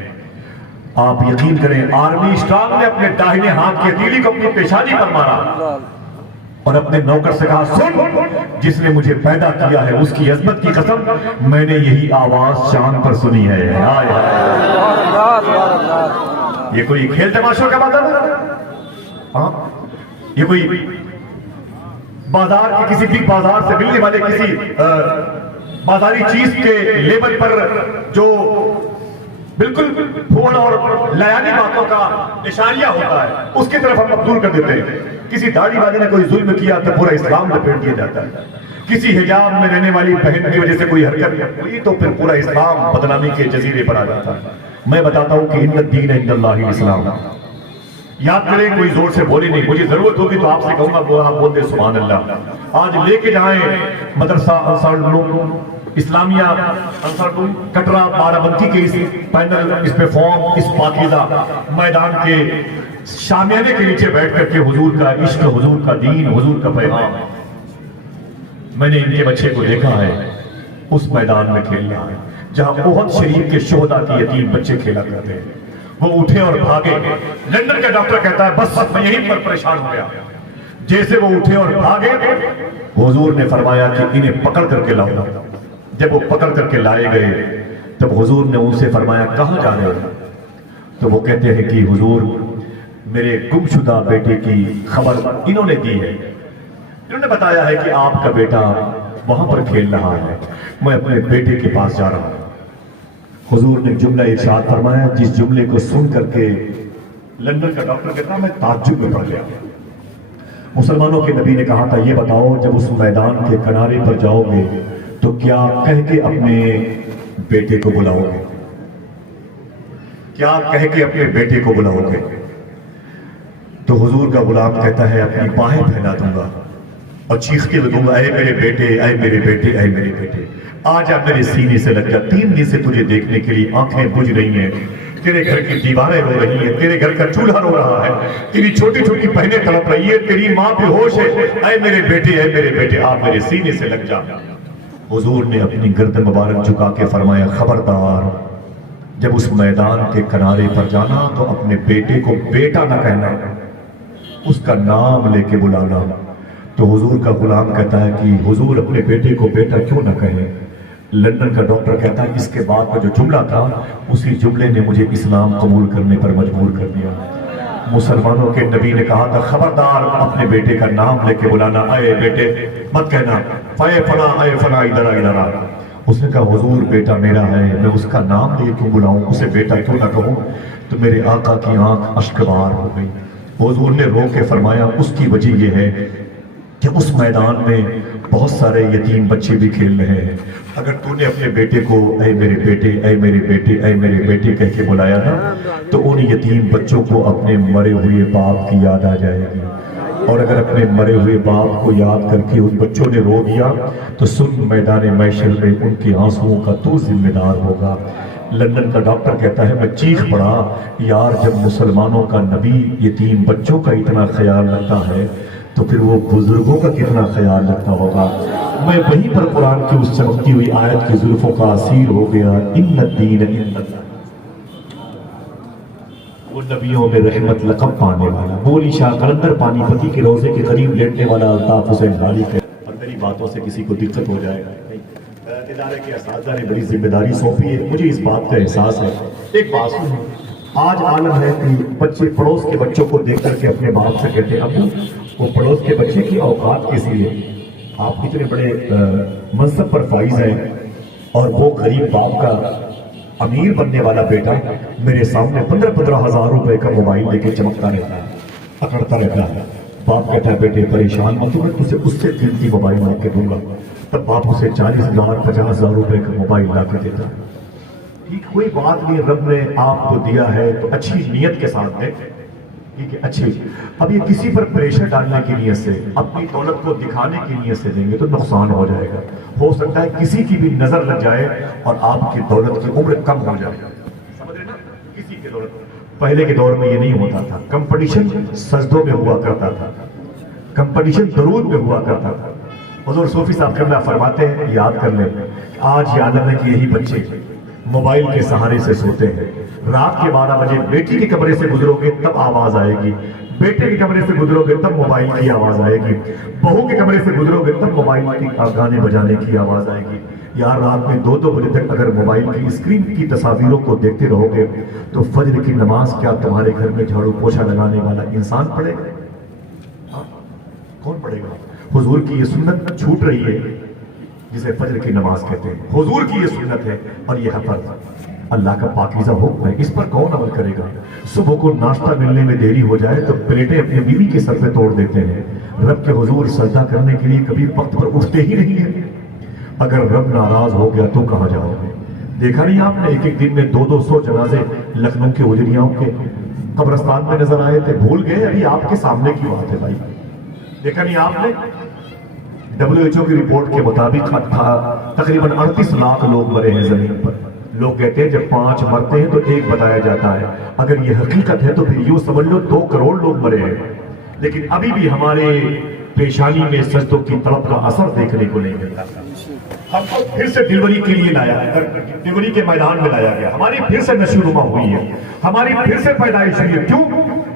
آپ یقین کریں آرمی اسٹرانگ نے اپنے داہنے ہاتھ کی ہتھیلی کو اپنی پیشانی پر مارا اور اپنے نوکر سے کہا سن، جس نے مجھے پیدا کیا ہے اس کی عظمت کی قسم، میں نے یہی آواز چاند پر سنی ہے۔ سبحان اللہ سبحان اللہ۔ یہ کوئی کھیل تماشوں کا بات ہے؟ ہاں، یہ کوئی بازار کی کسی بھی بازار سے ملنے والے کسی بازاری چیز کے لیبل پر جو بالکل پھوڑ اور لیانی باتوں کا اشاریہ ہوتا ہے اس کی طرف ہم مبدول کر دیتے ہیں۔ کسی داڑھی والے نے کوئی ظلم کیا تو پورا اسلام لپیٹ دیا جاتا ہے، کسی حجاب میں رہنے والی بہن کی وجہ سے کوئی حرکت ہوئی تو پھر پورا اسلام بدنامی کے جزیرے پر آ جاتا ہے۔ میں بتاتا ہوں کہ ان الدین عند اللہ الاسلام۔ یاد کریں، کوئی زور سے بولے نہیں، مجھے ضرورت ہوگی تو آپ سے کہوں گا آپ بول دیں سبحان اللہ۔ آج لے کے جائیں مدرسہ انصار العلوم اسلامیہ انصار العلوم کٹرا بارہ بنکی کے اس پینل، اس پہ فارم، اس پاکیزہ میدان کے شامیانے کے نیچے بیٹھ کر کے حضور کا عشق، حضور کا دین، حضور کا پیغام، میں نے ان کے بچے کو دیکھا ہے اس میدان میں کھیل رہا ہے جہاں احد شریف کے شہداء کے یتیم بچے کھیلا کرتے ہیں۔ وہ اٹھے اور بھاگے، لندن کا ڈاکٹر کہتا ہے بس میں یہیں پر پریشان ہو گیا۔ جیسے وہ اٹھے اور بھاگے، حضور نے فرمایا کہ انہیں پکڑ کر کے لاؤ۔ جب وہ پکڑ کر کے لائے گئے تب حضور نے ان سے فرمایا کہاں جا رہے ہو؟ تو وہ کہتے ہیں کہ حضور میرے گم شدہ بیٹے کی خبر انہوں نے دی ہے، انہوں نے بتایا ہے کہ آپ کا بیٹا وہاں پر کھیل رہا ہے، میں اپنے بیٹے کے پاس جا رہا ہوں۔ حضور نے جملہ ارشاد فرمایا جس جملے کو سن کر کے لندن کا ڈاکٹر کہتا میں تعجب میں پڑ گیا۔ مسلمانوں کے نبی نے کہا تھا یہ بتاؤ جب اس میدان کے کنارے پر جاؤ گے تو کیا کہہ کے اپنے بیٹے کو بلاؤ گے؟ کیا کہہ کے اپنے بیٹے کو بلاؤ گے؟ تو حضور کا غلام کہتا ہے اپنی باہیں پھیلا دوں گا اور چیختے ہوئے دوں گا اے میرے بیٹے، اے میرے بیٹے، اے میرے بیٹے، آ جا میرے سینے سے لگ جا۔ 3 دن سے تجھے دیکھنے کے لیے آنکھیں بجھ رہی ہیں، تیرے گھر کی دیواریں رو رہی ہیں، تیرے گھر کا چولہا رو رہا ہے، تیری چھوٹی چھوٹی بہنیں تڑپ رہی ہیں، تیری ماں بے ہوش ہے، اے میرے بیٹے، اے میرے بیٹے، آپ میرے سینے سے لگ جا۔ حضور نے اپنی گردن مبارک جھکا کے فرمایا خبردار، جب اس میدان کے کنارے پر جانا تو اپنے بیٹے کو بیٹا نہ کہنا، اس کا نام لے کے بلانا۔ تو حضور کا غلام کہتا ہے کہ حضور اپنے بیٹے کو بیٹا کیوں نہ کہیں؟ لندن کا ڈاکٹر کہتا ہے اس کے بعد کا جو جملہ تھا اسی جملے نے مجھے اسلام قبول کرنے پر مجبور کر دیا۔ مسلمانوں کے نبی نے کہا تھا خبردار اپنے بیٹے کا نام لے کے بلانا، اے بیٹے مت کہنا اے فلاں، اے فلاں، ادھر آ ادھر آ۔ اس نے کہا حضور بیٹا میرا ہے، میں اس کا نام لے کیوں بلاؤں، اسے بیٹا کیوں نہ کہوں؟ تو میرے آقا کی آنکھ اشکبار ہو گئی۔ حضور نے رو کے فرمایا اس کی وجہ یہ ہے کہ اس میدان میں بہت سارے یتیم بچے بھی کھیل رہے ہیں، اگر تو نے اپنے بیٹے کو اے میرے بیٹے، اے میرے بیٹے، اے میرے بیٹے کہہ کے بلایا نا تو ان یتیم بچوں کو اپنے مرے ہوئے باپ کی یاد آ جائے گی، اور اگر اپنے مرے ہوئے باپ کو یاد کر کے ان بچوں نے رو دیا تو سن میدان محشر میں ان کے آنسوؤں کا تو ذمہ دار ہوگا۔ لندن کا ڈاکٹر کہتا ہے میں چیخ پڑا یار جب مسلمانوں کا نبی یتیم بچوں کا اتنا خیال رکھتا ہے تو پھر وہ بزرگوں کا کتنا خیال رکھتا ہوگا۔ میں وہیں پر قرآن کی اس چمکتی ہوئی آیت کی زلفوں کا اسیر ہو گیا، ان الدین عند اللہ، وہ نبیوں میں رحمت لقب پانے والا، مولی شاہ قلندر پانی پتی کے روزے کے قریب لیٹنے والا الطاف حسین غالب ہے۔ اور میری باتوں سے کسی کو دقت ہو جائے گا، ادارے کے اساتذہ نے بڑی ذمہ داری سونپی ہے، مجھے اس بات کا احساس ہے۔ ایک بات سنیں، آج عالم ہے کہ بچے پڑوس کے بچوں کو دیکھ کر کے اپنے باپ سے کہتے ہیں ابو وہ پڑوس کے بچے کی اوقات کس لیے، آپ اتنے بڑے منصب پر فائز ہیں اور وہ غریب باپ کا امیر بننے والا بیٹا میرے سامنے 15 ہزار روپے کا موبائل لے کے چمکتا رہتا ہے، اکڑتا رہتا ہے۔ باپ کہتا ہے بیٹے پریشان مت ہو، تجھے اس سے قیمتی موبائل لا کے دوں گا۔ تب باپ اسے 40,000 50,000 روپے کا موبائل لا کے دیتا ہے۔ ٹھیک کوئی بات نہیں، رب نے آپ کو دیا ہے تو اچھی نیت کے ساتھ دے، ٹھیک ہے اچھی. اب یہ کسی پر پریشر ڈالنے کی نیت سے اپنی دولت کو دکھانے کی نیت سے دیں گے تو نقصان ہو جائے گا. ہو سکتا ہے کسی کی بھی نظر لگ جائے اور آپ کی دولت کی عمر کم ہو جائے. سمجھ رہے نا, کسی کی دولت. پہلے کے دور میں یہ نہیں ہوتا تھا. کمپٹیشن سجدوں میں ہوا کرتا تھا, کمپٹیشن درود میں ہوا کرتا تھا. حضور صوفی صاحب قبلہ فرماتے ہیں, یاد کر لیں, آج یہ عالم ہے کہ یہی بچے موبائل کے سہارے سے سوتے ہیں. رات کے 12 بجے بیٹی کے کمرے سے گزرو گے تب آواز آئے گی, بیٹے کے کمرے سے گزرو گے تب موبائل کی آواز آئے گی, بہو کے کمرے سے گزرو گے تب موبائل کی گانے بجانے کی آواز آئے گی. یار رات میں 2-2 بجے تک اگر موبائل کی اسکرین کی تصاویروں کو دیکھتے رہو گے تو فجر کی نماز کیا تمہارے گھر میں جھاڑو پوچھا لگانے والا انسان پڑھے گا؟ کون پڑھے گا؟ حضور کی یہ سنت چھوٹ رہی ہے جسے فجر کی نماز کہتے ہیں. حضور کی یہ سنت ہے اور یہ فرض اللہ کا پاکیزہ حکم ہے, اس پر کون عمل کرے گا؟ صبح کو ناشتہ ملنے میں دیری ہو جائے تو پلیٹیں اپنی بیوی کے سر پہ توڑ دیتے ہیں. رب کے حضور سجدہ کرنے کے لیے کبھی وقت پر اٹھتے ہی نہیں ہیں. اگر رب ناراض ہو گیا تو کہاں جاؤ گے؟ دیکھا نہیں آپ نے ایک دن میں 200 جنازے لکھنؤ کے اجڑیاؤں کے قبرستان میں نظر آئے تھے. بھول گئے؟ ابھی آپ کے سامنے کی بات ہے بھائی. دیکھا نہیں آپ نے WHO کی رپورٹ کے مطابق تقریباً 38 لاکھ لوگ مرے ہیں زمین پر. لوگ کہتے ہیں جب 5 مرتے ہیں تو 1 بتایا جاتا ہے. اگر یہ حقیقت ہے تو پھر یوں سمجھ لو 2 کروڑ لوگ مرے ہیں. لیکن ابھی بھی ہمارے پیشانی میں سجدوں کی طلب کا اثر دیکھنے کو نہیں ملتا. ہم کو پھر سے ڈلیوری کے لیے لایا, ڈلیوری کے میدان میں لایا گیا. ہماری پھر سے نشو نما ہوئی ہے, ہماری پھر سے پیدائش ہوئی ہے. کیوں؟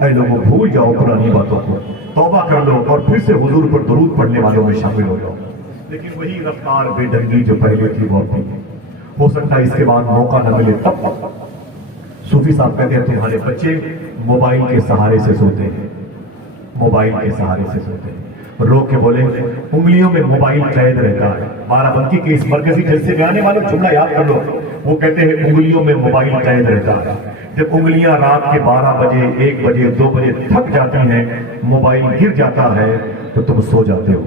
اے لوگوں بھول جاؤ پرانی باتوں کو, توبہ کر لو اور پھر سے حضور پر درود پڑھنے والوں میں شامل ہو جاؤ. لیکن وہی رفتار بے ڈنگی جو پہلے تھی وہ بھی ہو سکتا ہے اس کے بعد موقع نہ ملے تب. صوفی صاحب کہتے ہیں تمہارے بچے موبائل کے سہارے سے سوتے ہیں, موبائل کے سہارے سے سوتے ہیں. رو کے بولے انگلیوں میں موبائل قید رہتا ہے. بارہ بنکی کے اس مرکزی جلسے میں آنے والے جملہ یاد کر لو. وہ کہتے ہیں انگلیوں میں موبائل قید رہتا ہے. جب انگلیاں رات کے 12 بجے 1 بجے 2 بجے تھک جاتی ہیں, موبائل گر جاتا ہے تو تم سو جاتے ہو.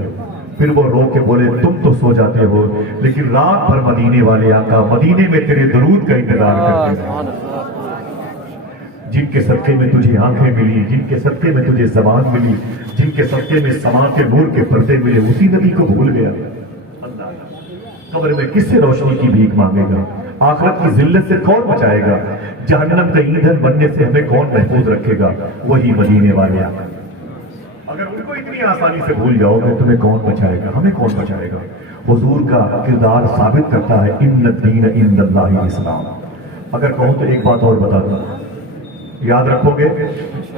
پھر وہ رو کے بولے تم تو سو جاتے ہو لیکن رات بھر مدینے والے آقا مدینے میں تیرے درود کا انتظار کرتے ہیں. جن کے صدقے میں تجھے آنکھیں ملی, جن کے صدقے میں تجھے زبان ملی, جن کے صدقے میں سما کے نور کے پردے ملے, اسی نبی کو بھول گیا. قبر میں کس سے روشنی کی بھیک مانگے گا؟ آخرت کی ذلت سے کون بچائے گا؟ جہنم کا ایندھن بننے سے ہمیں کون محفوظ رکھے گا؟ وہی مدینے والے آقا. اگر ان کو اتنی آسانی سے بھول جاؤ گے تمہیں کون بچائے گا؟ ہمیں کون بچائے گا؟ حضور کا کردار ثابت کرتا ہے ان الدین عند اللہ الاسلام. اگر کہوں تو ایک بات اور بتا دوں, یاد رکھو گے؟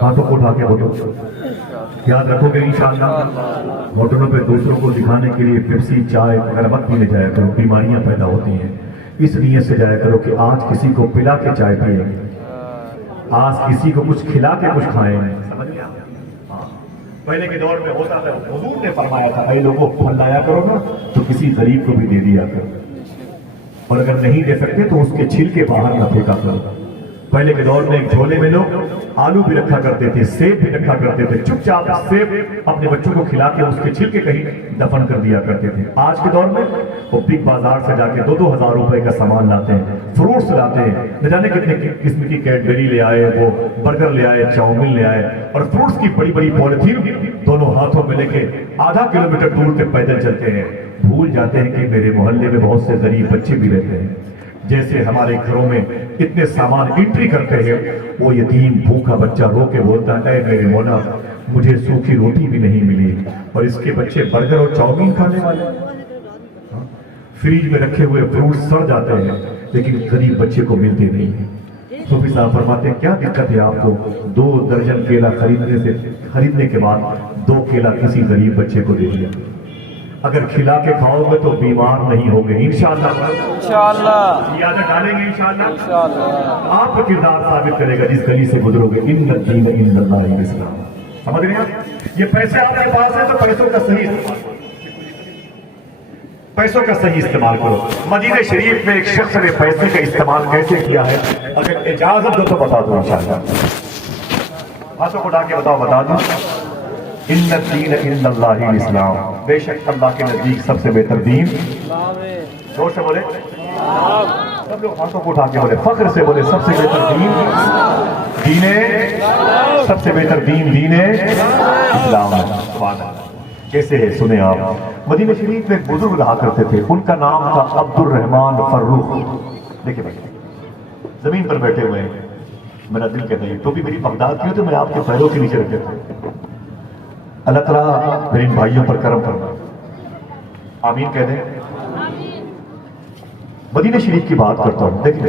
ہاتھوں کو اٹھا کے بولو, یاد رکھو گے انشاءاللہ. ہوٹلوں پہ دوسروں کو دکھانے کے لیے پیپسی چائے اگر مت پینے جایا کرو, بیماریاں پیدا ہوتی ہیں. اس نیت سے جایا کرو کہ آج کسی کو پلا کے چائے پیئیں گے, آج کسی کو کچھ کھلا کے کچھ کھائیں گے. سمجھ گیا؟ پہلے کے دور میں ہوتا تھا, حضور نے فرمایا تھا اے لوگوں پھل لایا کرو نا تو کسی غریب کو بھی دے دیا کرو, اور اگر نہیں دے سکتے تو اس کے چھلکے باہر نہ پھینکا کرو. پہلے کے دور میں ایک جھولے میں لوگ آلو بھی رکھا کرتے تھے, سیب بھی رکھا کرتے تھے. چپ چاپ سیب اپنے بچوں کو کھلا کے اس کے چھلکے کہیں دفن کر دیا کرتے تھے. آج کے دور میں وہ بگ بازار سے جا کے 2-2 ہزار روپے کا سامان لاتے ہیں, فروٹس لاتے ہیں, نہ جانے کتنے قسم کی کیڈبری لے آئے, وہ برگر لے آئے, چاؤمن لے آئے, اور فروٹس کی بڑی بڑی پولیتھین دونوں ہاتھوں میں لے کے آدھا کلومیٹر دور پہ پیدل چلتے ہیں. بھول جاتے ہیں کہ میرے محلے میں بہت سے غریب بچے بھی رہتے ہیں. جیسے ہمارے گھروں میں اتنے سامان انٹری کرتے ہیں, وہ یتیم بھوکا بچہ رو کے بولتا ہے اے میرے مولا مجھے سوکھی روٹی بھی نہیں ملی, اور اس کے بچے برگر اور چاؤمین کھانے والے. فریج میں رکھے ہوئے فروٹ سڑ جاتے ہیں لیکن غریب بچے کو ملتے نہیں ہیں. صوفی صاحب فرماتے ہیں کیا دقت ہے آپ کو 2 درجن کیلا خریدنے کے بعد 2 کیلا کسی غریب بچے کو دے دیا. اگر کھلا کے کھاؤ گے تو بیمار نہیں ہوگے انشاءاللہ. یہ عادت ڈالیں گے انشاءاللہ. آپ کا کردار ثابت کرے گا جس گلی سے گزرو گے ان الدین عند اللہ الاسلام. سمجھ رہے ہیں؟ یہ پیسے آپ کے پاس ہیں تو پیسوں کا صحیح استعمال کرو. مدینہ شریف میں ایک شخص نے پیسے کا استعمال کیسے کیا ہے اگر اجازت دو تو بتا دو انشاءاللہ. ہاتھوں کو اٹھا کے بتا دوں. ان الدین عند اللہ الاسلام، بے شک اللہ کے نزدیک سب سے بہتر دین، زور سے بولے، سب لوگ ہاتھوں کو اٹھا کے بولے، فخر سے بولے، سب سے بہتر دین سب سے بہتر دین اسلام ہے۔ سبحان اللہ۔ کیسے ہے سنیں آپ، مدینہ شریف میں ایک بزرگ رہا کرتے تھے، ان کا نام تھا عبد الرحمن فروخ۔ دیکھیں بھائی زمین پر بیٹھے ہوئے ہیں، میرا دل کہتا ہے تو بھی میری بغداد کی ہو تو میں آپ کے پیروں کے نیچے رکھ دیتا ہوں۔ اللہ تعالیٰ میرے ان بھائیوں پر کرم کرنا، آمین کہہ دیں۔ مدینہ شریف کی بات کرتا ہوں، دیکھیں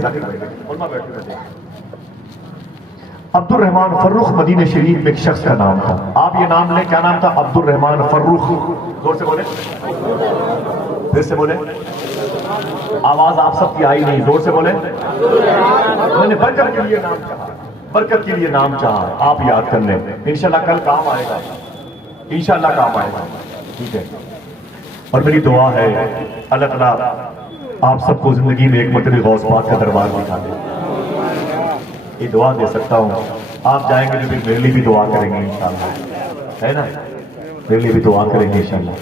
عبد الرحمن فروخ مدینہ شریف میں ایک شخص کا نام تھا۔ آپ یہ نام لیں، کیا نام تھا؟ عبد الرحمن فروخ۔ زور سے بولے، پھر سے بولے، آواز آپ سب کی آئی نہیں، زور سے بولے۔ میں نے برکت کے لیے نام چاہا، برکت کے لیے نام چاہا، آپ یاد کر لیں، انشاءاللہ کل کام آئے گا، انشاءاللہ کام آئے گا، ٹھیک ہے۔ اور میری دعا ہے اللہ تعالیٰ آپ سب کو زندگی میں ایک مرتبہ غوث پاک کا دربار دکھا دے، یہ دعا دے سکتا ہوں۔ آپ جائیں گے تو پھر میرے لیے بھی دعا کریں گے انشاءاللہ، ہے نا، میرے لیے بھی دعا کریں گے انشاءاللہ۔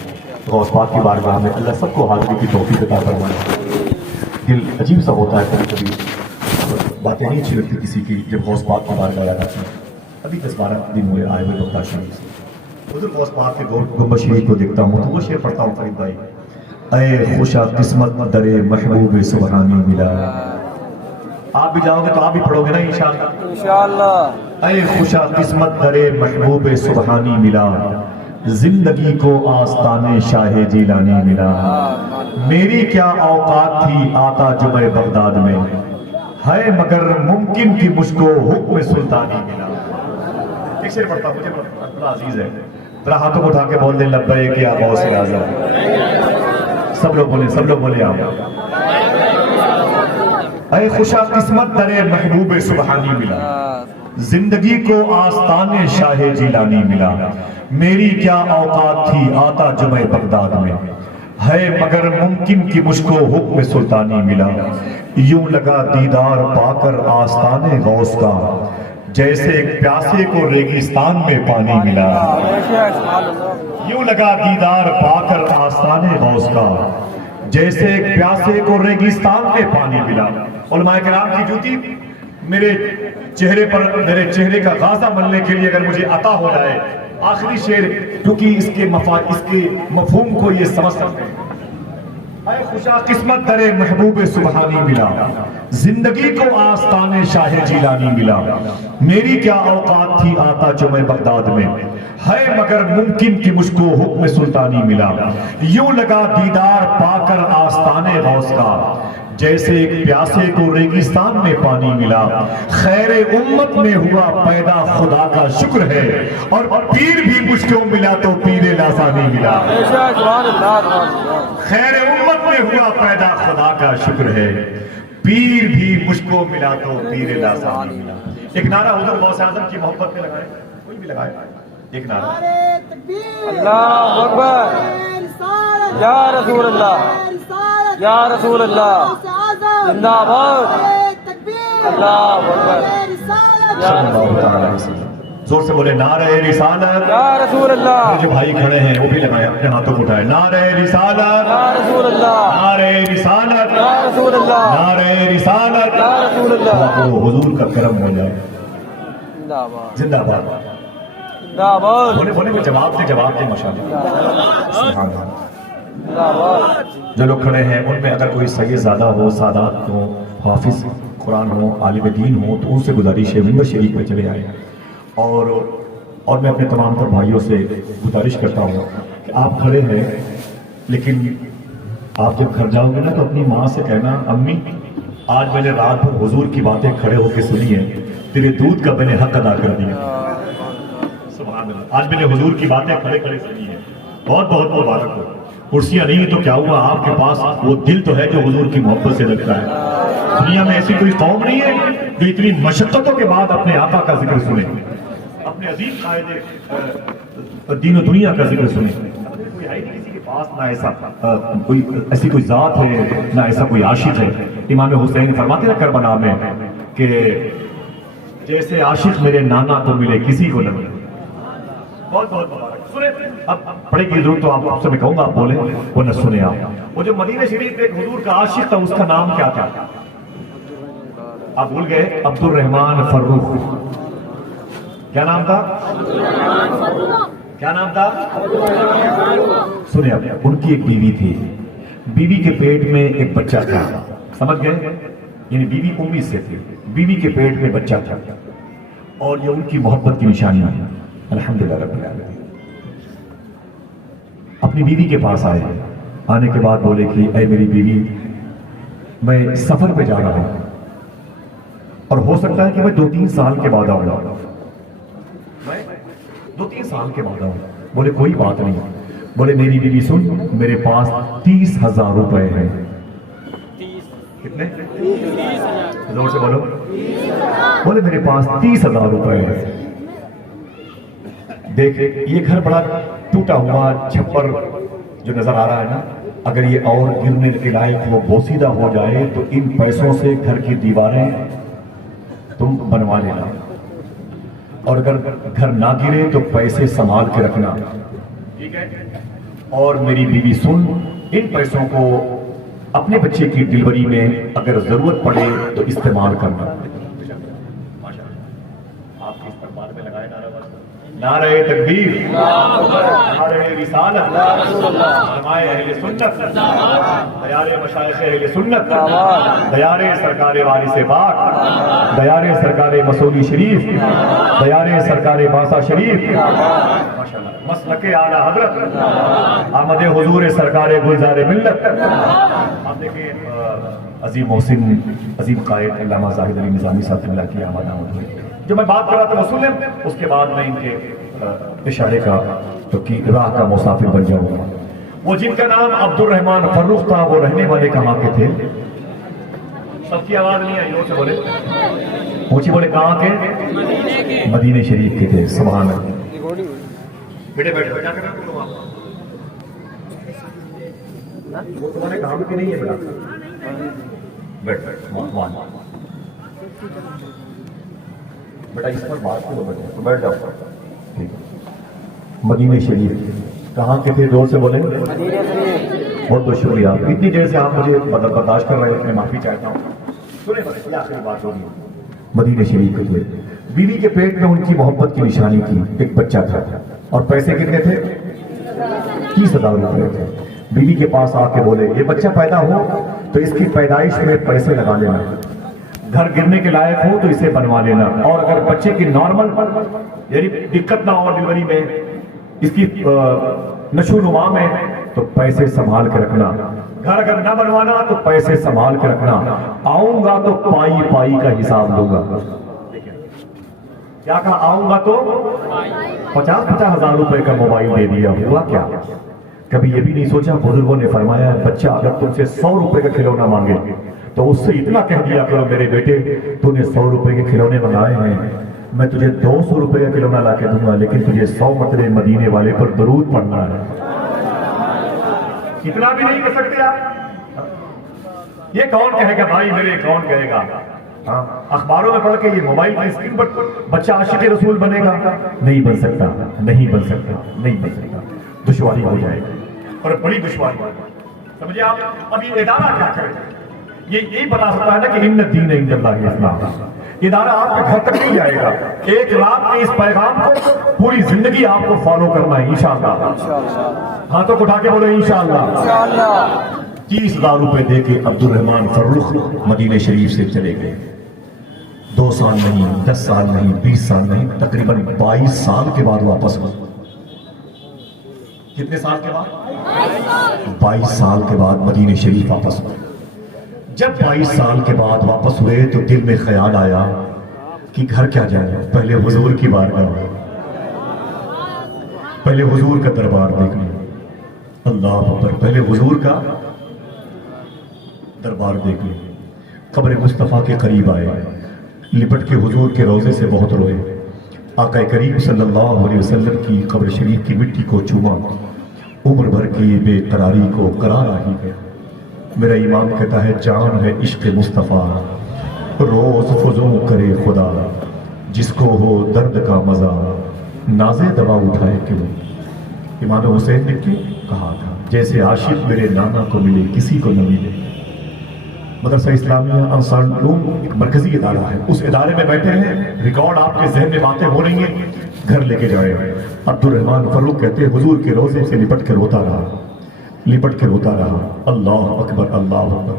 غوث پاک کی بارگاہ میں اللہ سب کو حاضری کی توفیق عطا فرمائے۔ دل عجیب سا ہوتا ہے کبھی کبھی، باتیں نہیں اچھی لگتی کسی کی جب غوث پاک کی بارگاہ آیا کرتے ہیں۔ ابھی 10-12 دن ہوئے آئے ہوئے بختہ شریف سے، ادھر غوث پاک کے گنبد شریف کو دیکھتا ہوں تو وہ شعر پڑھتا ہوں فرید بھائی، اے خوشا قسمت در محبوب سبحانی ملا۔ آپ بھی جاؤ گے تو آپ بھی پڑھو گے نا انشاءاللہ۔ اے خوشا قسمت در محبوب سبحانی ملا، زندگی کو آستانے شاہ جیلانی ملا۔ میری کیا اوقات تھی آتا جمعہ بغداد میں، ہے مگر ممکن کہ مجھ کو حکم سلطانی ملا۔ ایک شعر پڑھتا مجھے بڑا عزیز ہے، ذرا ہاتھوں کو اٹھا کے بول دیں لبیک یا غوث اعظم۔ سب لوگ بولے آپ، اے خوشا قسمت در محبوب سبحانی ملا، زندگی کو آستانے شاہ جیلانی ملا۔ میری کیا اوقات تھی آتا جمعہ بغداد میں، ہے مگر ممکن کہ مجھ کو حکم سلطانی ملا۔ یوں لگا دیدار پا کر آستانے غوث کا، جیسے ایک پیاسے کو ریگستان میں پانی ملا۔ یوں لگا دیدار پا کر آستانے غوث کا، جیسے ایک پیاسے کو ریگستان میں پانی ملا۔ علماء کرام کی جوتی میرے چہرے پر، میرے چہرے کا غازہ ملنے کے لیے اگر مجھے عطا ہو جائے، آخری شعر کیونکہ اس کے مفہوم کو یہ سمجھ سکتے ہیں۔ اے خوشا قسمت در محبوب سبحانی ملا، زندگی کو آستانے شاہ جیلانی ملا۔ میری کیا اوقات تھی آتا جمعہ بغداد میں، ہے مگر ممکن کہ مجھ کو حکم سلطانی ملا۔ یوں لگا دیدار پا کر آستانے غوث کا، جیسے ایک پیاسے کو ریگستان میں پانی ملا۔ خیر امت میں ہوا پیدا خدا کا شکر ہے، اور پیر بھی مجھ کو ملا تو پیر لاسانی ملا۔ خیر امت میں ہوا پیدا خدا کا شکر ہے، پیر بھی مجھ کو ملا تو پیر لاسانی ملا۔ ایک نعرہ حضور غوث اعظم کی محبت میں لگائے، کوئی بھی لگائے ایک نعرہ۔ اللہ اکبر، یا رسول اللہ، یا رسول اللہ، زندہ باد، اللہ اکبر، یا رسول اللہ۔ زور سے بولے نعرہ رسالت، یا رسول اللہ، جو بھائی کھڑے ہیں وہ بھی لگائے، اپنے ہاتھوں کو اٹھائے، نعرہ رسالت، یا رسول اللہ، نعرہ رسالت، یا رسول اللہ، نعرہ رسالت، یا رسول اللہ، وہ حضور کا کرم ہو جائے۔ زندہ باد، زندہ باد، زندہ باد، بولے میں جواب دے ماشاءاللہ۔ سبحان اللہ۔ زندہ باد۔ جو لوگ کھڑے ہیں ان میں اگر کوئی سید زادہ ہو، سادات ہو، حافظ قرآن ہو، عالم دین ہو تو ان سے گزارش ہے منبر شریف میں چلے آئے۔ اور میں اپنے تمام تر بھائیوں سے گزارش کرتا ہوں کہ آپ کھڑے ہیں، لیکن آپ جب گھر جاؤ گے نا تو اپنی ماں سے کہنا، امی آج میں نے رات بھر حضور کی باتیں کھڑے ہو کے سنی ہیں، تیرے دودھ کا میں نے حق ادا کر دیا۔ سبحان اللہ، آج میں نے حضور کی باتیں کھڑے سنی ہیں، بہت بہت مبارک ہو۔ کرسیاں نہیں تو کیا ہوا، آپ کے پاس وہ دل تو ہے جو حضور کی محبت سے لگتا ہے۔ دنیا میں ایسی کوئی قوم نہیں ہے جو اتنی مشقتوں کے بعد اپنے آقا کا ذکر سنے، اپنے عظیم قائد دین و دنیا کا ذکر سنے۔ کوئی ہے نہیں کسی کے پاس، نہ ایسا کوئی ایسی کوئی ذات ہے، نہ ایسا کوئی عاشق ہے۔ امام حسین فرماتے ہیں کربلا میں کہ جیسے عاشق میرے نانا کو ملے کسی کو نہ ملے۔ بہت بہت مبارک۔ اب پڑھے کی ضرورت تو آپ سے میں کہوں گا آپ بولیں وہ نہ سنیں آپ. وہ جو مدینہ شریف میں ایک حضور کا عاشق تھا اس کا نام کیا تھا؟ آپ بھول گئے؟ عبد الرحمن فروخ. کیا نام تھا؟ کیا نام تھا؟ سنیں آپ، ان کی ایک بیوی تھی، بیوی کے پیٹ میں ایک بچہ تھا. سمجھ گئے؟ یعنی بیوی امی سے تھی، بیوی کے پیٹ میں بچہ تھا اور یہ ان کی محبت کی نشانی ہے. الحمدللہ رب العالمین. اپنی بیوی کے پاس آئے، آنے کے بعد بولے کہ اے میری بیوی، میں سفر پہ جا رہا ہوں اور ہو سکتا ہے کہ میں 2-3 سال کے بعد آؤں. میں 2-3 سال کے بعد آؤں. بولے کوئی بات نہیں. بولے میری بیوی سن، میرے پاس 30,000 روپے ہیں. کتنے؟ زور سے بولو. بولے میرے پاس 30,000 روپے ہیں. دیکھ یہ گھر بڑا ٹوٹا ہوا چھپر جو نظر آ رہا ہے نا، اگر یہ اور گرنے کے لائق وہ بوسیدہ ہو جائے تو ان پیسوں سے گھر کی دیواریں تم بنوا لینا، اور اگر گھر نہ گرے تو پیسے سنبھال کے رکھنا. ٹھیک ہے؟ اور میری بیوی سن، ان پیسوں کو اپنے بچے کی ڈلیوری میں اگر ضرورت پڑے تو استعمال کرنا. آپ کے استعمال میں لگائے نعرہ تکبیر، نعرہ رسالت، علماء اہل سنت، دیار مشایخ اہل سنت، دیار سرکار وارث پاک، دیار سرکار مسعودی شریف، دیار سرکار باسا شریف، مسلک اعلی حضرت آمد حضور سرکار گلزار ملت. آپ دیکھیں عظیم محسن، عظیم قائد علامہ زاہد علی نظامی صاحب اللہ کی آمد ہوئی. جو میں بات کر رہا تھا وہ سن لیں، اس کے بعد میں ان کے اشارے کا تو کی راہ کا مسافر بن جاؤں گا. وہ جن کا نام عبد الرحمن فروخ تھا وہ رہنے والے کہاں کے تھے؟ سب کی آواز نہیں آئی، سے بولے اونچی بولے. کہاں کے؟ مدینہ شریف کے تھے. سبحان اللہ. بیٹے بیٹھے بیٹھا کرنا وہ تمہارے کام کی نہیں ہے بیٹا. بیٹھ بیٹا اس پر بات کرو بیٹا، بیٹھ جاؤ. مدینہ شریف کہاں کے تھے؟ زور سے بولیں. بہت بہت شکریہ. اتنی دیر سے آپ مجھے برداشت کر رہے ہیں، میں معافی چاہتا ہوں. سنیں بس آخری بات ہوگی. مدینہ شریف کے تھے، بیوی کے پیٹ میں ان کی محبت کی نشانی تھی، ایک بچہ تھا اور پیسے کتنے تھے؟ 30,000 روپے تھے. بیوی کے پاس آ کے بولے یہ بچہ پیدا ہو تو اس کی پیدائش میں پیسے لگا لینا، گھر گرنے کے لائق ہو تو اسے بنوا لینا، اور اگر بچے کی نارمل یعنی دقت نہ ہو ڈلیوری میں، اس کی نشو نما میں، تو پیسے سنبھال کے رکھنا. گھر اگر نہ بنوانا تو پیسے سنبھال کے رکھنا. آؤں گا تو پائی پائی کا حساب دوں گا. کیا کہا؟ آؤں گا تو 50,000 روپے کا موبائل دے دیا. ہوا کیا؟ کبھی یہ بھی نہیں سوچا؟ بزرگوں نے فرمایا بچہ اگر تم سے 100 روپے کا کھلونا مانگے تو اس سے اتنا کہہ دیا کرو میرے بیٹے تو نے 100 روپے کے کھلونے منگائے ہیں، میں تجھے 200 روپے کا کھلونا لا کے دوں گا، لیکن تجھے 100 مرتبہ مدینے والے پر درود پڑھنا ہے. اتنا بھی نہیں کر سکتے آپ؟ یہ کون کہے گا بھائی میرے؟ کون کہے گا؟ اخباروں میں پڑھ کے یہ موبائل کی اسکرین پر بچہ عاشق رسول بنے گا؟ نہیں بن سکتا، نہیں بن سکتا، نہیں بن سکتا. دشواری ہو جائے گی اور بڑی دشواری. سمجھے آپ؟ اب یہ ادارہ کیا کرے؟ یہی بتا سکتا ہے نا کہ ان الدین عند اللہ الاسلام. ادارہ آپ کے گھر تک نہیں جائے گا. 1 لاکھ کے اس پیغام کو پوری زندگی آپ کو فالو کرنا ہے انشاءاللہ. ہاتھوں کو اٹھا کے بولو انشاءاللہ. 30,000 روپے دے کے عبد الرحمن فروخ مدینہ شریف سے چلے گئے. 2 سال نہیں، 10 سال نہیں، 20 سال نہیں، تقریباً 22 سال کے بعد واپس ہوئے. کتنے سال کے بعد؟ 22 سال کے بعد مدینہ شریف واپس ہوئے. جب 22 سال کے بعد واپس ہوئے تو دل میں خیال آیا کہ گھر کیا جائے، پہلے حضور کی بارگاہ، پہلے حضور کا دربار دیکھ لیں. اللہ اکبر. پہلے حضور کا دربار دیکھ لیں. قبر مصطفیٰ کے قریب آئے، لپٹ کے حضور کے روضے سے بہت روئے. آقا کریم صلی اللہ علیہ وسلم کی قبر شریف کی مٹی کو چوما. عمر بھر کی بے قراری کو قرار آ ہی گیا. میرا ایمان کہتا ہے جان ہے عشق مصطفیٰ، روز فضوں کرے خدا، جس کو ہو درد کا مزہ نازے دوا اٹھائے کیوں. امام حسین نے کیوں کہا تھا جیسے عاشق میرے نانا کو ملے کسی کو نہ ملے. مدرسہ اسلامیہ انصار العلوم ایک مرکزی ادارہ ہے، اس ادارے میں بیٹھے ہیں، ریکارڈ آپ کے ذہن میں باتیں ہو رہی ہیں، گھر لے کے جائے. عبد الرحمن فاروق کہتے ہیں حضور کے روضے سے لپٹ کے روتا رہا. اللہ اکبر اللہ اکبر.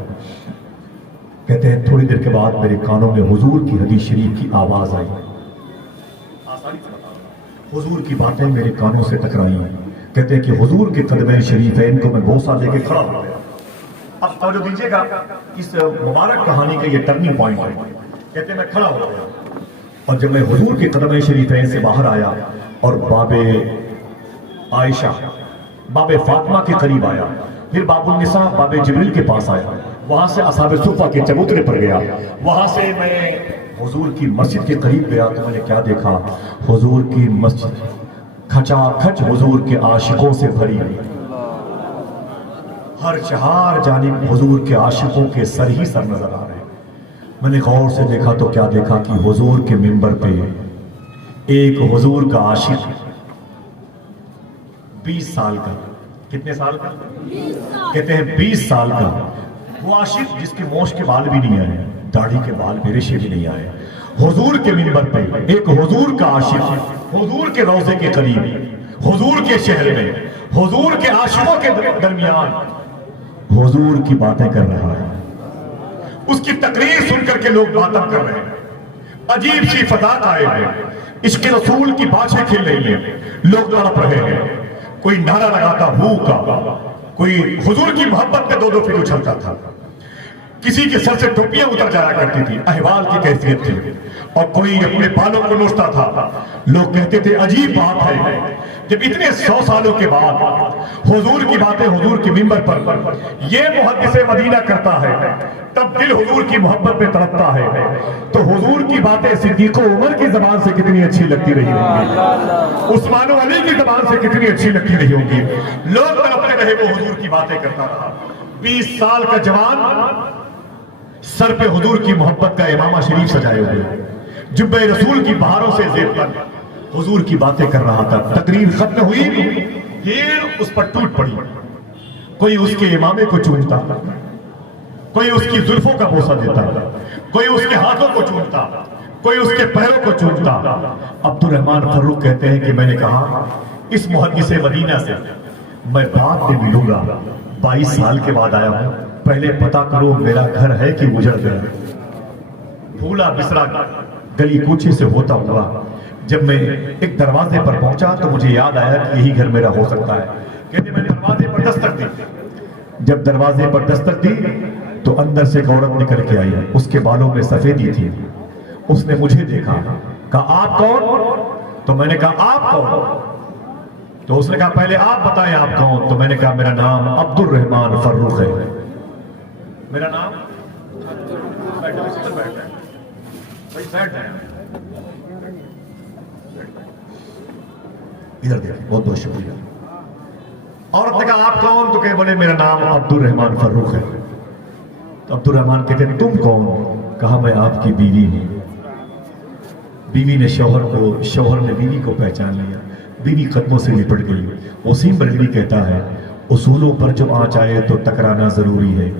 کہتے ہیں تھوڑی دیر کے بعد میرے کانوں میں حضور کی حدیث شریف کی آواز آئی. حضور کی باتیں میرے کانوں سے ٹکرائی. کہتے ہیں کہ حضور کے قدمین شریفین کو میں بوسہ دے کے کھڑا ہو گیا. اب توجہ دیجیے گا، اس مبارک کہانی کا یہ ٹرننگ پوائنٹ ہے. کہتے ہیں میں کھڑا ہو گیا اور جب میں حضور کے قدمین شریفین سے باہر آیا اور باب عائشہ باب فاطمہ کے قریب آیا، پھر باب النساء باب جبریل کے پاس آیا، وہاں سے اصحاب صفہ کے چبوترے پر گیا، وہاں سے میں حضور کی مسجد کے قریب گیا تو میں نے کیا دیکھا؟ حضور کی مسجد کھچا کھچ حضور کے عاشقوں سے بھری ہوئی، ہر چہار جانب حضور کے عاشقوں کے سر ہی سر نظر آ رہے ہیں. میں نے غور سے دیکھا تو کیا دیکھا کہ حضور کے منبر پہ ایک حضور کا عاشق 20 سال کا، کتنے سال کا؟ کہتے ہیں 20 سال کا وہ عاشق جس کے موچھ کے بال بھی نہیں آئے، داڑھی کے بال میرے سے بھی نہیں آئے، حضور کے منبر پہ ایک حضور کا عاشق حضور کے روضے کے قریب، حضور کے شہر میں، حضور کے عاشقوں کے درمیان حضور کی باتیں کر رہا ہے. اس کی تقریر سن کر کے لوگ باتیں کر رہے ہیں، عجیب سی فضا قائم ہے، عشق رسول کی باتیں کھل رہی ہیں، لوگ تڑپ رہے ہیں. کوئی نعرہ لگاتا ہو کا، کوئی حضور کی محبت میں دو پھر اچھلتا تھا، کسی کے سر سے ٹوپیاں اتر جایا کرتی تھی، احوال کی کیفیت تھی، اور کوئی اپنے بالوں کو نوچتا تھا. لوگ کہتے تھے عجیب بات ہے، جب اتنے 100 سالوں کے بعد حضور کی باتیں حضور کی منبر پر یہ محدث مدینہ کرتا ہے، تب دل حضور کی محبت میں تڑپتا ہے. تو حضور کی باتیں صدیق و عمر کی زبان سے کتنی اچھی لگتی رہی ہوں گی، عثمان و علی کی زبان سے کتنی اچھی لگتی رہی ہوں گی. لوگ تڑپتے رہے، وہ حضور کی باتیں کرتا رہا. 20 سال کا جوان سر پہ حضور کی محبت کا امامہ شریف سجائے ہوئے، جبہ رسول کی بہاروں سے زیب تک حضور کی باتیں کر رہا تھا. تقریر ختم ہوئی، پھر اس پر ٹوٹ پڑی. کوئی اس کے امامے کو چومتا، کوئی اس کی زلفوں کا بوسہ دیتا، کوئی اس کے ہاتھوں کو چومتا، کوئی اس کے پیروں کو چومتا. عبد الرحمن فاروق کہتے ہیں کہ میں نے کہا اس محدث مدینہ سے میں بعد میں ملوں گا، 22 سال کے بعد آیا ہوں، پہلے پتا کرو میرا گھر ہے کہ اجڑ گیا. بھولا بسرا گلی کوچے سے ہوتا ہوا جب میں ایک دروازے پر پہنچا تو مجھے یاد آیا کہ یہی گھر میرا ہو سکتا ہے. کہتے میں دروازے پر دستک دی، جب دروازے پر دستک دی تو اندر سے ایک عورت نکل کے آئی، اس کے بالوں میں سفیدی تھی. اس نے مجھے دیکھا، کہا آپ کون؟ تو میں نے کہا آپ کون؟ تو اس نے کہا پہلے آپ بتائیں آپ کون؟ تو میں نے کہا میرا نام عبد الرحمن فاروق ہے. میرا نام ادھر دیکھیں، بہت بہت شکریہ. عورت نے کہا آپ کون؟ تو کہ بولے میرا نام عبد الرحمن فاروق ہے. تو عبد الرحمن کہتے ہیں تم کون؟ کہا میں آپ کی بیوی ہوں. بیوی نے شوہر نے بیوی کو پہچان لیا، بیوی قدموں سے لپٹ گئی. وسیم بریلوی کہتا ہے اصولوں پر جو آنچ آئے تو ٹکرانا ضروری ہے،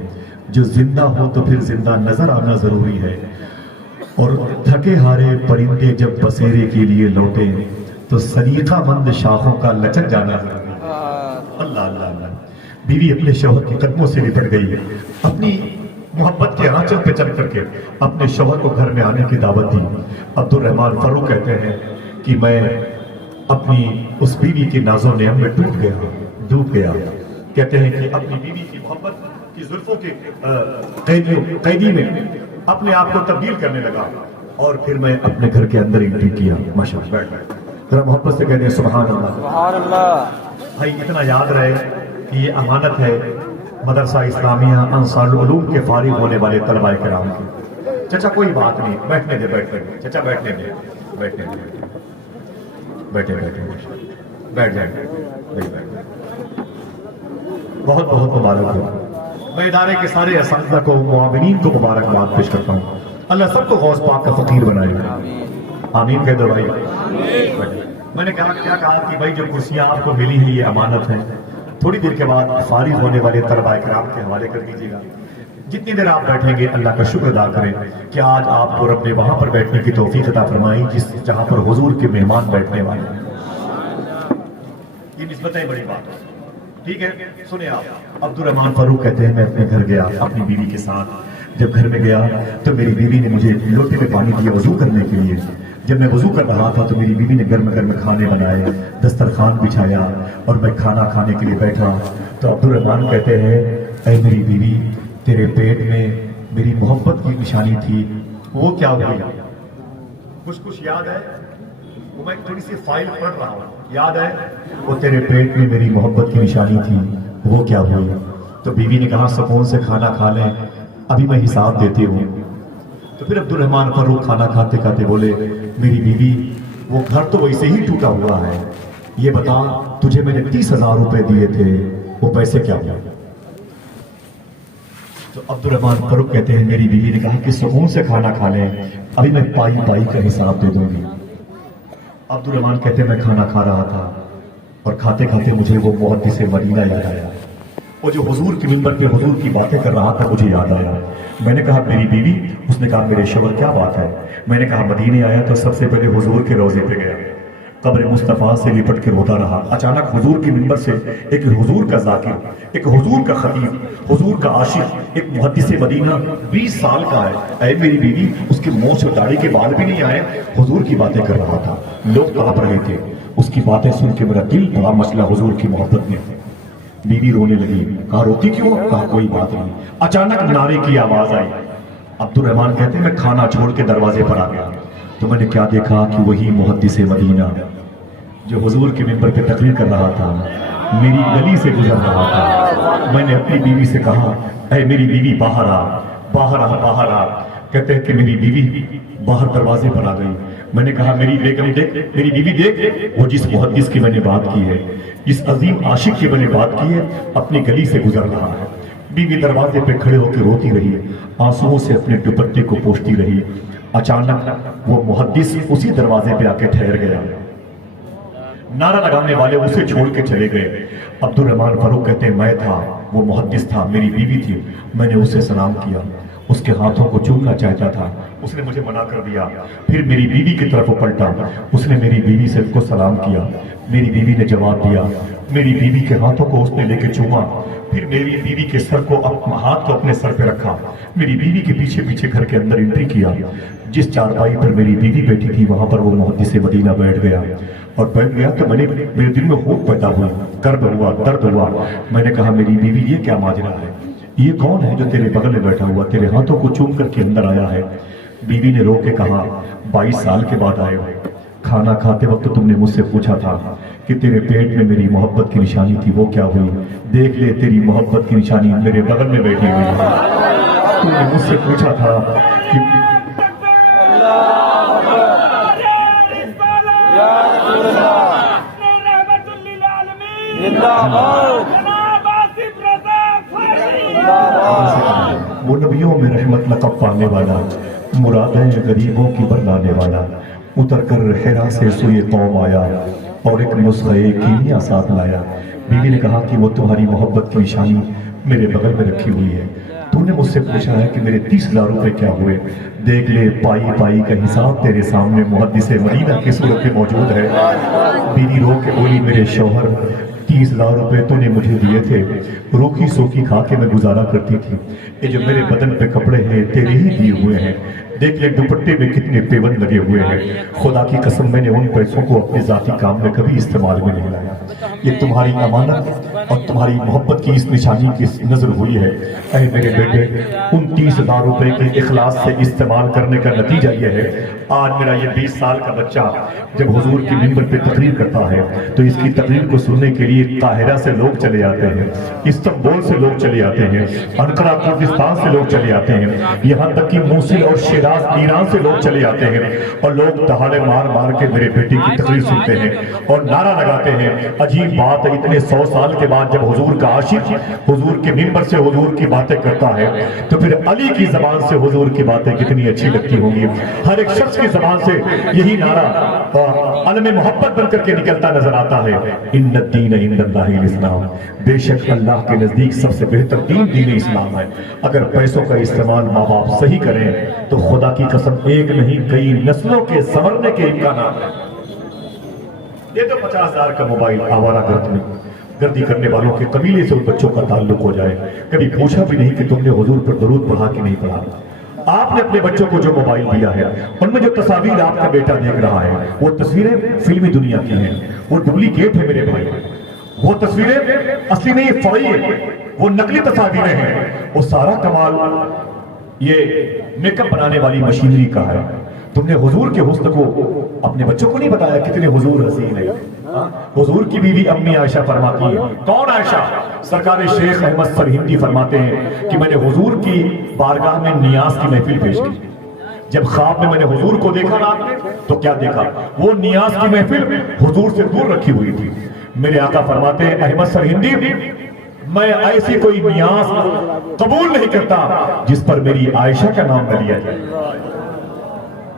جو زندہ ہو تو پھر زندہ نظر آنا ضروری ہے، اور تھکے ہارے پرندے جب بسیرے کے لیے لوٹے تو سلیقہ مند شاخوں کا لچک جانا ضروری ہے. اللہ اللہ اللہ. بیوی اپنے شوہر کے قدموں سے لپٹ گئی ہے، اپنی محبت کے آنچل پہ چل کر کے اپنے شوہر کو گھر میں آنے کی دعوت دی. عبد الرحمن فاروق کہتے ہیں کہ میں اپنی اس بیوی کے نازوں نعم میں ڈوب گیا. کہتے ہیں کہ اپنی بیوی کی محبت کی زلفوں کے قیدی میں اپنے آپ کو تبدیل کرنے لگا، اور پھر میں اپنے گھر کے اندر انٹری کیا. ماشاءاللہ، بیٹھ ذرا محبت سے کہتے ہیں سبحان اللہ. سبحان اللہ. بھائی اتنا یاد رہے کہ یہ امانت ہے مدرسہ اسلامیہ انصار العلوم کے فارغ ہونے والے طلباء کرام کی. چچا کوئی بات نہیں، بیٹھنے دے چچا، بیٹھنے دے بیٹھے بیٹھ جائیں. بہت بہت مبارک ہو. میں ادارے کے سارے اساتذہ کو، معاونین کو مبارکباد پیش کرتا ہوں. اللہ سب کو غوث پاک کا فقیر بنائے. آمین کہہ دو بھائی. میں نے کہا کہ بھائی جو کرسیاں آپ کو ملی ہیں یہ امانت ہے، تھوڑی دیر کے بعد فارغ ہونے والے طلباء کرام کے حوالے کر دیجیے گا۔ جتنی دیر آپ بیٹھیں گے اللہ کا شکر ادا کریں کہ آج آپ کو رب نے وہاں پر بیٹھنے کی توفیق عطا فرمائی جہاں پر حضور کے مہمان بیٹھنے والے ہیں۔ یہ نسبتیں بڑی بات ہے، ٹھیک ہے؟ سنیں آپ، عبد الرحمان فاروق کہتے ہیں میں اپنے گھر گیا اپنی بیوی کے ساتھ، جب گھر میں گیا تو میری بیوی نے مجھے لوٹے میں پانی دیا وضو کرنے کے لیے۔ جب میں وضو کر رہا تھا تو میری بیوی نے گرم گرم کھانے بنائے، دسترخوان بچھایا اور میں کھانا کھانے کے لیے بیٹھا تو عبد الرحمان کہتے ہیں اے میری بیوی تیرے پیٹ میں میری محبت کی نشانی تھی، وہ کیا ہوئی؟ کچھ یاد ہے؟ وہ میں تھوڑی سی فائل پڑھ رہا ہوں، یاد ہے؟ وہ تیرے پیٹ میں میری محبت کی نشانی تھی، وہ کیا ہوئی؟ تو بیوی نے کہا سکون سے کھانا کھا لیں، ابھی میں حساب دیتی ہوں۔ تو پھر عبد الرحمان فاروق کھانا کھاتے کھاتے بولے میری بیوی وہ گھر تو ویسے ہی ٹوٹا ہوا ہے، یہ بتا تجھے میں نے 30,000 روپے دیے تھے وہ پیسے کیا ہوئے؟ تو عبد الرحمان فاروق کہتے ہیں میری بیوی نے کہا کہ سکون سے کھانا کھا لیں، ابھی میں پائی کا حساب دے دوں گی۔ عبد الرحمان کہتے ہیں میں کھانا کھا رہا تھا اور کھاتے کھاتے مجھے وہ محدث مدینہ یاد آیا، وہ جو حضور کے منبر پہ حضور کی باتیں کر رہا تھا مجھے یاد آیا۔ میں نے کہا میری بیوی؟ اس نے کہا میرے شوہر کیا بات ہے؟ میں نے کہا مدینے آیا تو سب سے پہلے حضور کے روضے پہ گیا، قبر مصطفیٰ سے لپٹ کے روتا رہا، اچانک حضور کے منبر سے ایک حضور کا ذاکر، ایک حضور کا خطیب، حضور کا عاشق، ایک محدث مدینہ 20 سال کا ہے، اے میری بیوی اس کے منہ سے داڑھی کے بال بھی نہیں آئے، حضور کی باتیں کر رہا تھا، لوگ کانپ رہے تھے، اس کی باتیں سن کے میرا دل بڑا مسئلہ حضور کی محبت میں۔ بیوی رونے لگی، کہا روتی کیوں؟ کہا کوئی بات نہیں۔ اچانک نعرے کی آواز آئی، عبد الرحمان کہتے ہیں میں کھانا چھوڑ کے دروازے پر آ گیا تو میں نے کیا دیکھا کہ وہی محدث مدینہ جو حضور کے منبر پہ تقریر کر رہا تھا میری گلی سے گزر رہا تھا۔ میں نے اپنی بیوی سے کہا اے میری بیوی باہر آ، باہر آ، باہر آ۔ کہتے ہیں کہ میری بیوی باہر دروازے پر آ گئی۔ میں نے کہا میری بیوی دیکھ وہ جس محدث کی میں نے بات کی ہے، جس عظیم عاشق کی میں نے بات کی ہے اپنی گلی سے گزر رہا ہے۔ بیوی دروازے پہ کھڑے ہو کے روتی رہی، آنسوؤں سے اپنے دوپٹے کو پوچھتی رہی۔ اچانک وہ محدث اسی دروازے پہ آ کے ٹھہر گیا، نعرہ لگانے والے اسے چھوڑ کے چلے گئے۔ عبد الرحمان فاروق کہتے ہیں میں تھا، وہ محدث تھا، میری بیوی تھی، میں نے اسے سلام کیا، اس کے ہاتھوں کو چومنا چاہتا تھا، اس نے مجھے منع کر دیا۔ پھر میری بیوی کی طرف پلٹا، اس نے میری بیوی سے کو سلام کیا، میری بیوی نے جواب دیا، میری بیوی کے ہاتھوں کو اس نے لے کے چوما، پھر میری بیوی کے سر کو ہاتھ کو اپنے سر پہ رکھا، میری بیوی کے پیچھے پیچھے گھر کے اندر انٹری کیا۔ جس چارپائی پر میری بیوی بیٹھی تھی وہاں پر وہ محدث مدینہ بیٹھ گیا، اور بیٹھ گیا تو میرے دل میں خوف پیدا ہوا، کرب ہوا، درد ہوا۔ میں نے کہا میری بیوی یہ کیا ماجرا ہے، یہ کون ہے جو تیرے بغل میں بیٹھا ہوا تیرے ہاتھوں کو چوم کر کے اندر آیا ہے؟ بیوی نے رو کے کہا 22 سال کے بعد آئے ہو، کھانا کھاتے وقت تم نے مجھ سے پوچھا تھا کہ تیرے پیٹ میں میری محبت کی نشانی تھی، وہ کیا ہوئی؟ دیکھ لے تیری محبت کی نشانی میرے بغل میں بیٹھی ہوئی ہے۔ تم نے مجھ سے پوچھا تھا کہ وہ نبیوں میں رحمت لقب پانے والا، مرادیں غریبوں کی برلانے والا، اتر کر حرا سے سوئے قوم آیا اور ایک نسخہ کیمیا ساتھ لایا۔ بیوی نے کہا کہ وہ تمہاری محبت کی نشانی میرے بغل میں رکھی ہوئی ہے، تو نے مجھ سے پوچھا ہے کہ میرے 30,000 روپے کیا ہوئے؟ دیکھ لے پائی کا حساب تیرے سامنے محدث مدینہ کی صورت میں موجود ہے۔ بیوی رو کے بولی میرے شوہر 30,000 روپے تو نے مجھے دیے تھے، روکھی سوکھی کھا کے میں گزارا کرتی تھی، یہ جو میرے بدن پہ کپڑے ہیں تیرے ہی دیے ہوئے ہیں، دیکھ لے دوپٹے میں کتنے پیون لگے ہوئے ہیں، خدا کی قسم میں نے ان پیسوں کو اپنے ذاتی کام میں کبھی استعمال میں نہیں لایا، یہ تمہاری امانت اور تمہاری محبت کی اس نشانی کی نظر ہوئی ہے۔ اے میرے بیٹے، ان 30,000 روپے کے اخلاص سے استعمال کرنے کا نتیجہ یہ ہے آج میرا یہ 20 سال کا بچہ جب حضور کی منبر پہ تقریر کرتا ہے تو اس کی تقریر کو سننے کے لیے قاہرہ سے لوگ چلے آتے ہیں، استنبول سے لوگ چلے آتے ہیں، انقرہ کردستان سے لوگ چلے آتے ہیں، یہاں تک کہ موصل اور شیراز ایران سے لوگ چلے آتے ہیں، اور لوگ دہاڑے مار مار کے میرے بیٹے کی تقریر سنتے ہیں اور نعرہ لگاتے ہیں۔ عجیب بات ہے، اتنے 100 سال کے بعد جب حضور کا عاشق حضور کے منبر سے حضور کی باتیں کرتا ہے تو پھر علی کی زبان سے حضور کی باتیں کتنی اچھی لگتی ہوں گی. ہر ایک شخص کی زبان سے یہی نعرہ علم محبت بن کر کے نکلتا نظر آتا ہے, ان الدین عند اللہ الاسلام, بے شک اللہ کے نزدیک سب سے بہتر دین اسلام ہے. اگر پیسوں کا استعمال ماں باپ صحیح کریں تو خدا کی قسم ایک نہیں کئی نسلوں کے سنورنے کے امکانات ہیں. یہ تو 50,000 کا موبائل آوارہ گردی کرنے والوں کے قبیلے سے ان بچوں کا تعلق ہو جائے. کبھی پوچھا بھی نہیں کہ تم نے حضور پر درود پڑھا کہ نہیں پڑھا. آپ نے اپنے بچوں کو جو موبائل دیا ہے ان میں جو تصاویر آپ کا بیٹا دیکھ رہا ہے وہ تصویریں فلمی دنیا کی ہیں, وہ ڈپلیکیٹ ہے میرے بھائی. وہ تصویریں اصلی میں یہ فرعی ہے, وہ نقلی تصاویریں ہیں. وہ سارا کمال یہ میک اپ بنانے والی مشینری کا ہے. تم نے حضور کے حسن کو اپنے بچوں کو نہیں بتایا کتنے حضور حسین ہے. حضور کی بیوی امی عائشہ فرماتی ہے, کون عائشہ؟ سرکار شیخ احمد سرہندی فرماتے ہیں کہ میں نے حضور کی بارگاہ میں نیاز کی محفل پیش کی. جب خواب میں نے حضور کو دیکھا رات میں تو کیا دیکھا, وہ نیاز کی محفل حضور سے دور رکھی ہوئی تھی. میرے آقا فرماتے ہیں احمد سرہندی, میں ایسی کوئی نیاز قبول نہیں کرتا جس پر میری عائشہ کا نام نہ لیا جائے.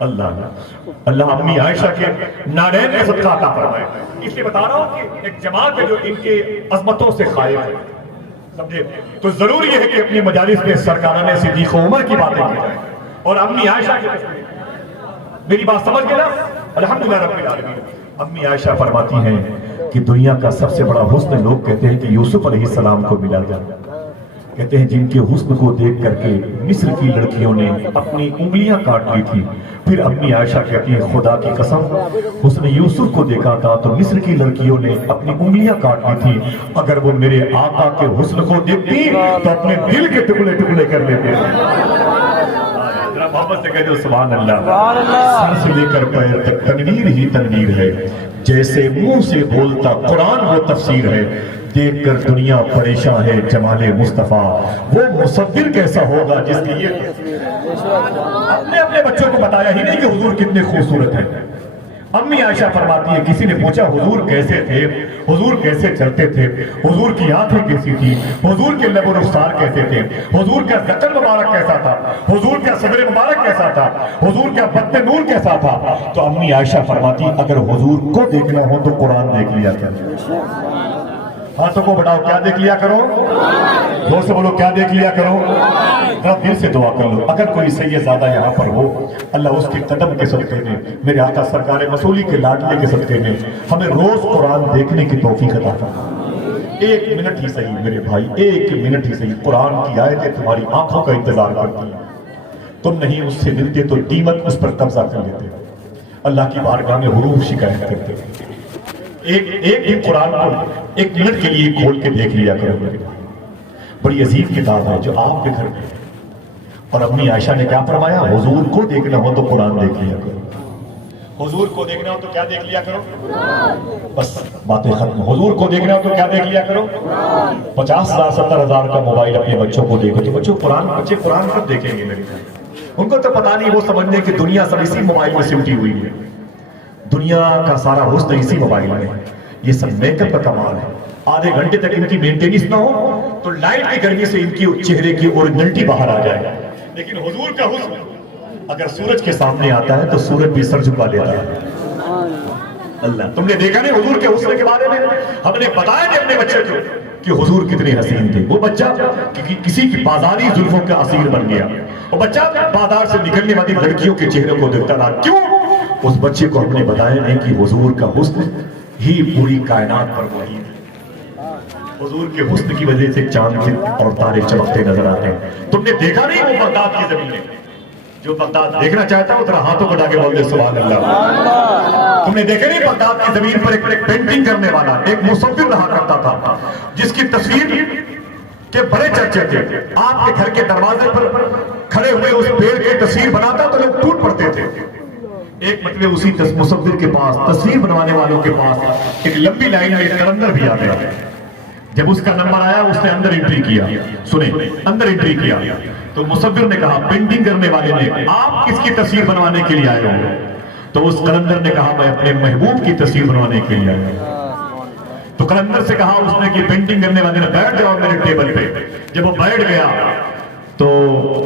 اللہ امی عائشہ کے نارین میں صدقہ عطا فرمائے. اس لیے بتا رہا ہوں کہ ایک جماعت ہے جو ان کے عظمتوں سے خائف ہے, سمجھے, تو ضروری ہے کہ اپنی مجالس میں سرکارانہ صدیق عمر کی باتیں کی جائیں اور امی عائشہ کی. میری بات سمجھ گئے نا؟ الحمدللہ رب العالمین. امی عائشہ فرماتی ہیں کہ دنیا کا سب سے بڑا حسن لوگ کہتے ہیں کہ یوسف علیہ السلام کو ملا تھا. کہتے ہیں جن کے حسن کو دیکھ کر کے مصر کی لڑکیوں نے اپنی انگلیاں کاٹ لی تھی. پھر امی عائشہ کہتی ہیں خدا کی قسم حسن یوسف کو دیکھا تھا تو مصر کی لڑکیوں نے اپنی انگلیاں کاٹ لی تھی. اگر وہ میرے آقا کے حسن کو دیکھتی تو اپنے دل کے ٹکڑے ٹکڑے کر لیتے. محبت سے کہتے ہو سبحان اللہ. سر سے لے کر پیر تک تنویر ہی تنویر ہے, جیسے منہ سے بولتا قرآن وہ تفسیر ہے. دیکھ کر دنیا پریشان ہے جمال مصطفیٰ, وہ مصور کیسا ہوگا جس کی یہ. ہم نے اپنے بچوں کو بتایا ہی نہیں کہ حضور کتنے خوبصورت ہیں. امی عائشہ فرماتی ہے کسی نے پوچھا حضور کیسے تھے, حضور کیسے چلتے تھے, حضور کی آنکھیں کیسی تھی, حضور کے لب و رخسار کیسے تھے, حضور کا ذکر مبارک کیسا تھا, حضور کا صدر مبارک کیسا تھا, حضور کا بطن نور کیسا تھا. تو امی عائشہ فرماتی اگر حضور کو دیکھنا ہو تو قرآن دیکھ لیا کرو. ہاتھوں کو بڑھاؤ, کیا دیکھ لیا کرو؟ زور سے بولو, کیا دیکھ لیا کرو؟ ذرا دل سے دعا کر لو. اگر کوئی سید زادہ یہاں پر ہو, اللہ اس کے قدم کے صدقے میں, میرے آقا سرکار مسولی کے لاڈلے کے صدقے میں ہمیں روز قرآن دیکھنے کی توفیق عطا فرمائے. 1 منٹ ہی صحیح میرے بھائی, 1 منٹ ہی صحیح. قرآن کی آیتیں تمہاری آنکھوں کا انتظار کرتی ہیں. تم نہیں اس سے ملتے تو دیمک اس پر قبضہ کر لیتے. اللہ کی بارگاہ میں حروف شکایت کرتے. ایک قرآن کو 1 منٹ کے لیے کھول کے دیکھ لیا کرو. بڑی عظیم کتاب ہے جو آپ کے گھر میں. اور امی عائشہ نے کیا فرمایا, حضور کو دیکھنا ہو تو قرآن دیکھ لیا کرو. حضور کو دیکھنا ہو تو کیا دیکھ لیا کرو؟ بس باتیں ختم. حضور کو دیکھنا ہو تو کیا دیکھ لیا کرو؟ 50,000 70,000 کا موبائل اپنے بچوں کو دیکھو تو بچے قرآن کب دیکھیں گے میرے گھر؟ ان کو تو پتا نہیں, وہ سمجھنے کہ دنیا سب اسی موبائل میں سمٹی ہوئی ہے. دنیا کا سارا حسن اسی موبائل میں. یہ سب میک اپ کا کمال ہے. آدھے گھنٹے تک ان کی مینٹیننس نہ ہو تو لائٹ کی گرمی سے ان کی چہرے کی اوریجنلٹی باہر آ جائے. لیکن حضور کا حسن اگر سورج کے سامنے آتا ہے تو سورج بھی سر جھکا لیتا ہے. اللہ, تم نے دیکھا نہیں حضور کے حسن کے بارے میں ہم نے بتایا کہ اپنے بچے کو کہ حضور کتنے حسین تھے. وہ بچہ کسی کی بازاری زلفوں کا اسیر بن گیا. وہ بچہ بازار سے نکلنے والی لڑکیوں کے چہروں کو دیکھتا رہا. کیوں؟ اس بچے کو ہم نے بتایا نہیں کہ حضور کا حسن ہی پوری کائنات پر وحی ہے. حضور کے حسن کی وجہ سے چاند اور تارے چمکتے نظر آتے ہیں. تم نے دیکھا نہیں وہ بغداد کی زمین میں, جو بغداد دیکھنا چاہتا ہے ذرا ہاتھوں بڑھا کے بول دے سبحان اللہ. تم نے دیکھا نہیں بغداد کی زمین پر ایک پینٹنگ کرنے والا ایک مصور رہا کرتا تھا جس کی تصویر کے بڑے چرچے تھے. آپ کے گھر کے دروازے پر کھڑے ہوئے اس پیڑ کی تصویر بناتا تو لوگ ٹوٹ پڑتے تھے. ایک مطلب اسی مصور کے پاس تصویر بنوانے والوں کے پاس ایک لمبی لائن میں ایک کلندر بھی آ گیا. جب اس کا نمبر آیا اس نے اندر انٹری کیا. سنیں, اندر انٹری کیا تو مصور نے کہا, پینٹنگ کرنے والے نے, آپ کس کی تصویر بنوانے کے لیے آئے ہو؟ تو اس کلندر نے کہا میں اپنے محبوب کی تصویر بنوانے کے لیے آیا ہوں. تو کلندر سے کہا اس نے کہ پینٹنگ کرنے والے نے بیٹھ جاؤ میرے ٹیبل پہ. جب وہ بیٹھ گیا تو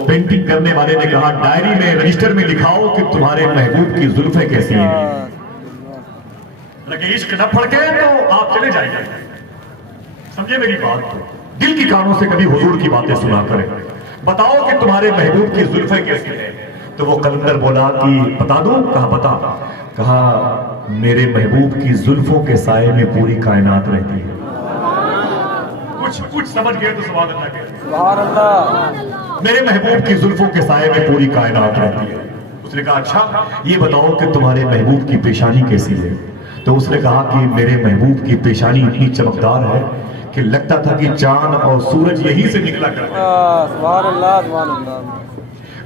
پینٹنگ کرنے والے نے کہا ڈائری میں رجسٹر میں لکھاؤ کہ تمہارے محبوب کی زلفیں کیسی ہیں. لگے عشق نہ پھڑکے تو آپ چلے جائیں گے. سمجھے میری بات؟ دل کی کانوں سے کبھی حضور کی باتیں سنا کریں. بتاؤ کہ تمہارے محبوب کی زلفیں کیسی ہیں. تو وہ قلندر بولا کہ بتا دوں. کہا بتا. کہا میرے محبوب کی زلفوں کے سائے میں پوری کائنات رہتی ہے. کچھ سمجھ گئے تو سبحان اللہ کے. سبحان اللہ. میرے محبوب کی زلفوں کے سائے میں پوری کائنات رہتی ہے. اس نے کہا اچھا یہ بتاؤ کہ تمہارے محبوب کی پیشانی کیسی ہے. تو اس نے کہا کہ میرے محبوب کی پیشانی اتنی چمکدار ہے کہ لگتا تھا کہ چاند اور سورج یہیں سے نکلا کرتے ہیں. سبحان اللہ سبحان اللہ.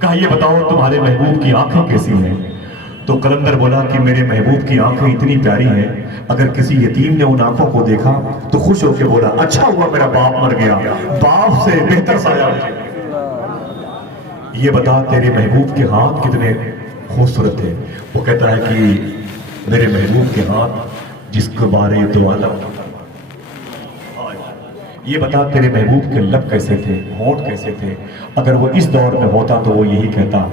کہا یہ بتاؤ تمہارے محبوب کی آنکھیں کیسی ہیں. تو قلندر بولا کہ میرے محبوب کی آنکھیں اتنی پیاری ہیں اگر کسی یتیم نے ان آنکھوں کو دیکھا تو خوش ہو کے بولا اچھا ہوا میرا باپ مر گیا, باپ سے بہتر سایہ. یہ بتا تیرے محبوب کے ہاتھ کتنے خوبصورت تھے. وہ کہتا ہے کہ میرے محبوب کے ہاتھ جس کو بارے تو عالم. یہ بتا تیرے محبوب کے لب کیسے تھے, ہونٹ کیسے تھے. اگر وہ اس دور میں ہوتا تو وہ یہی کہتا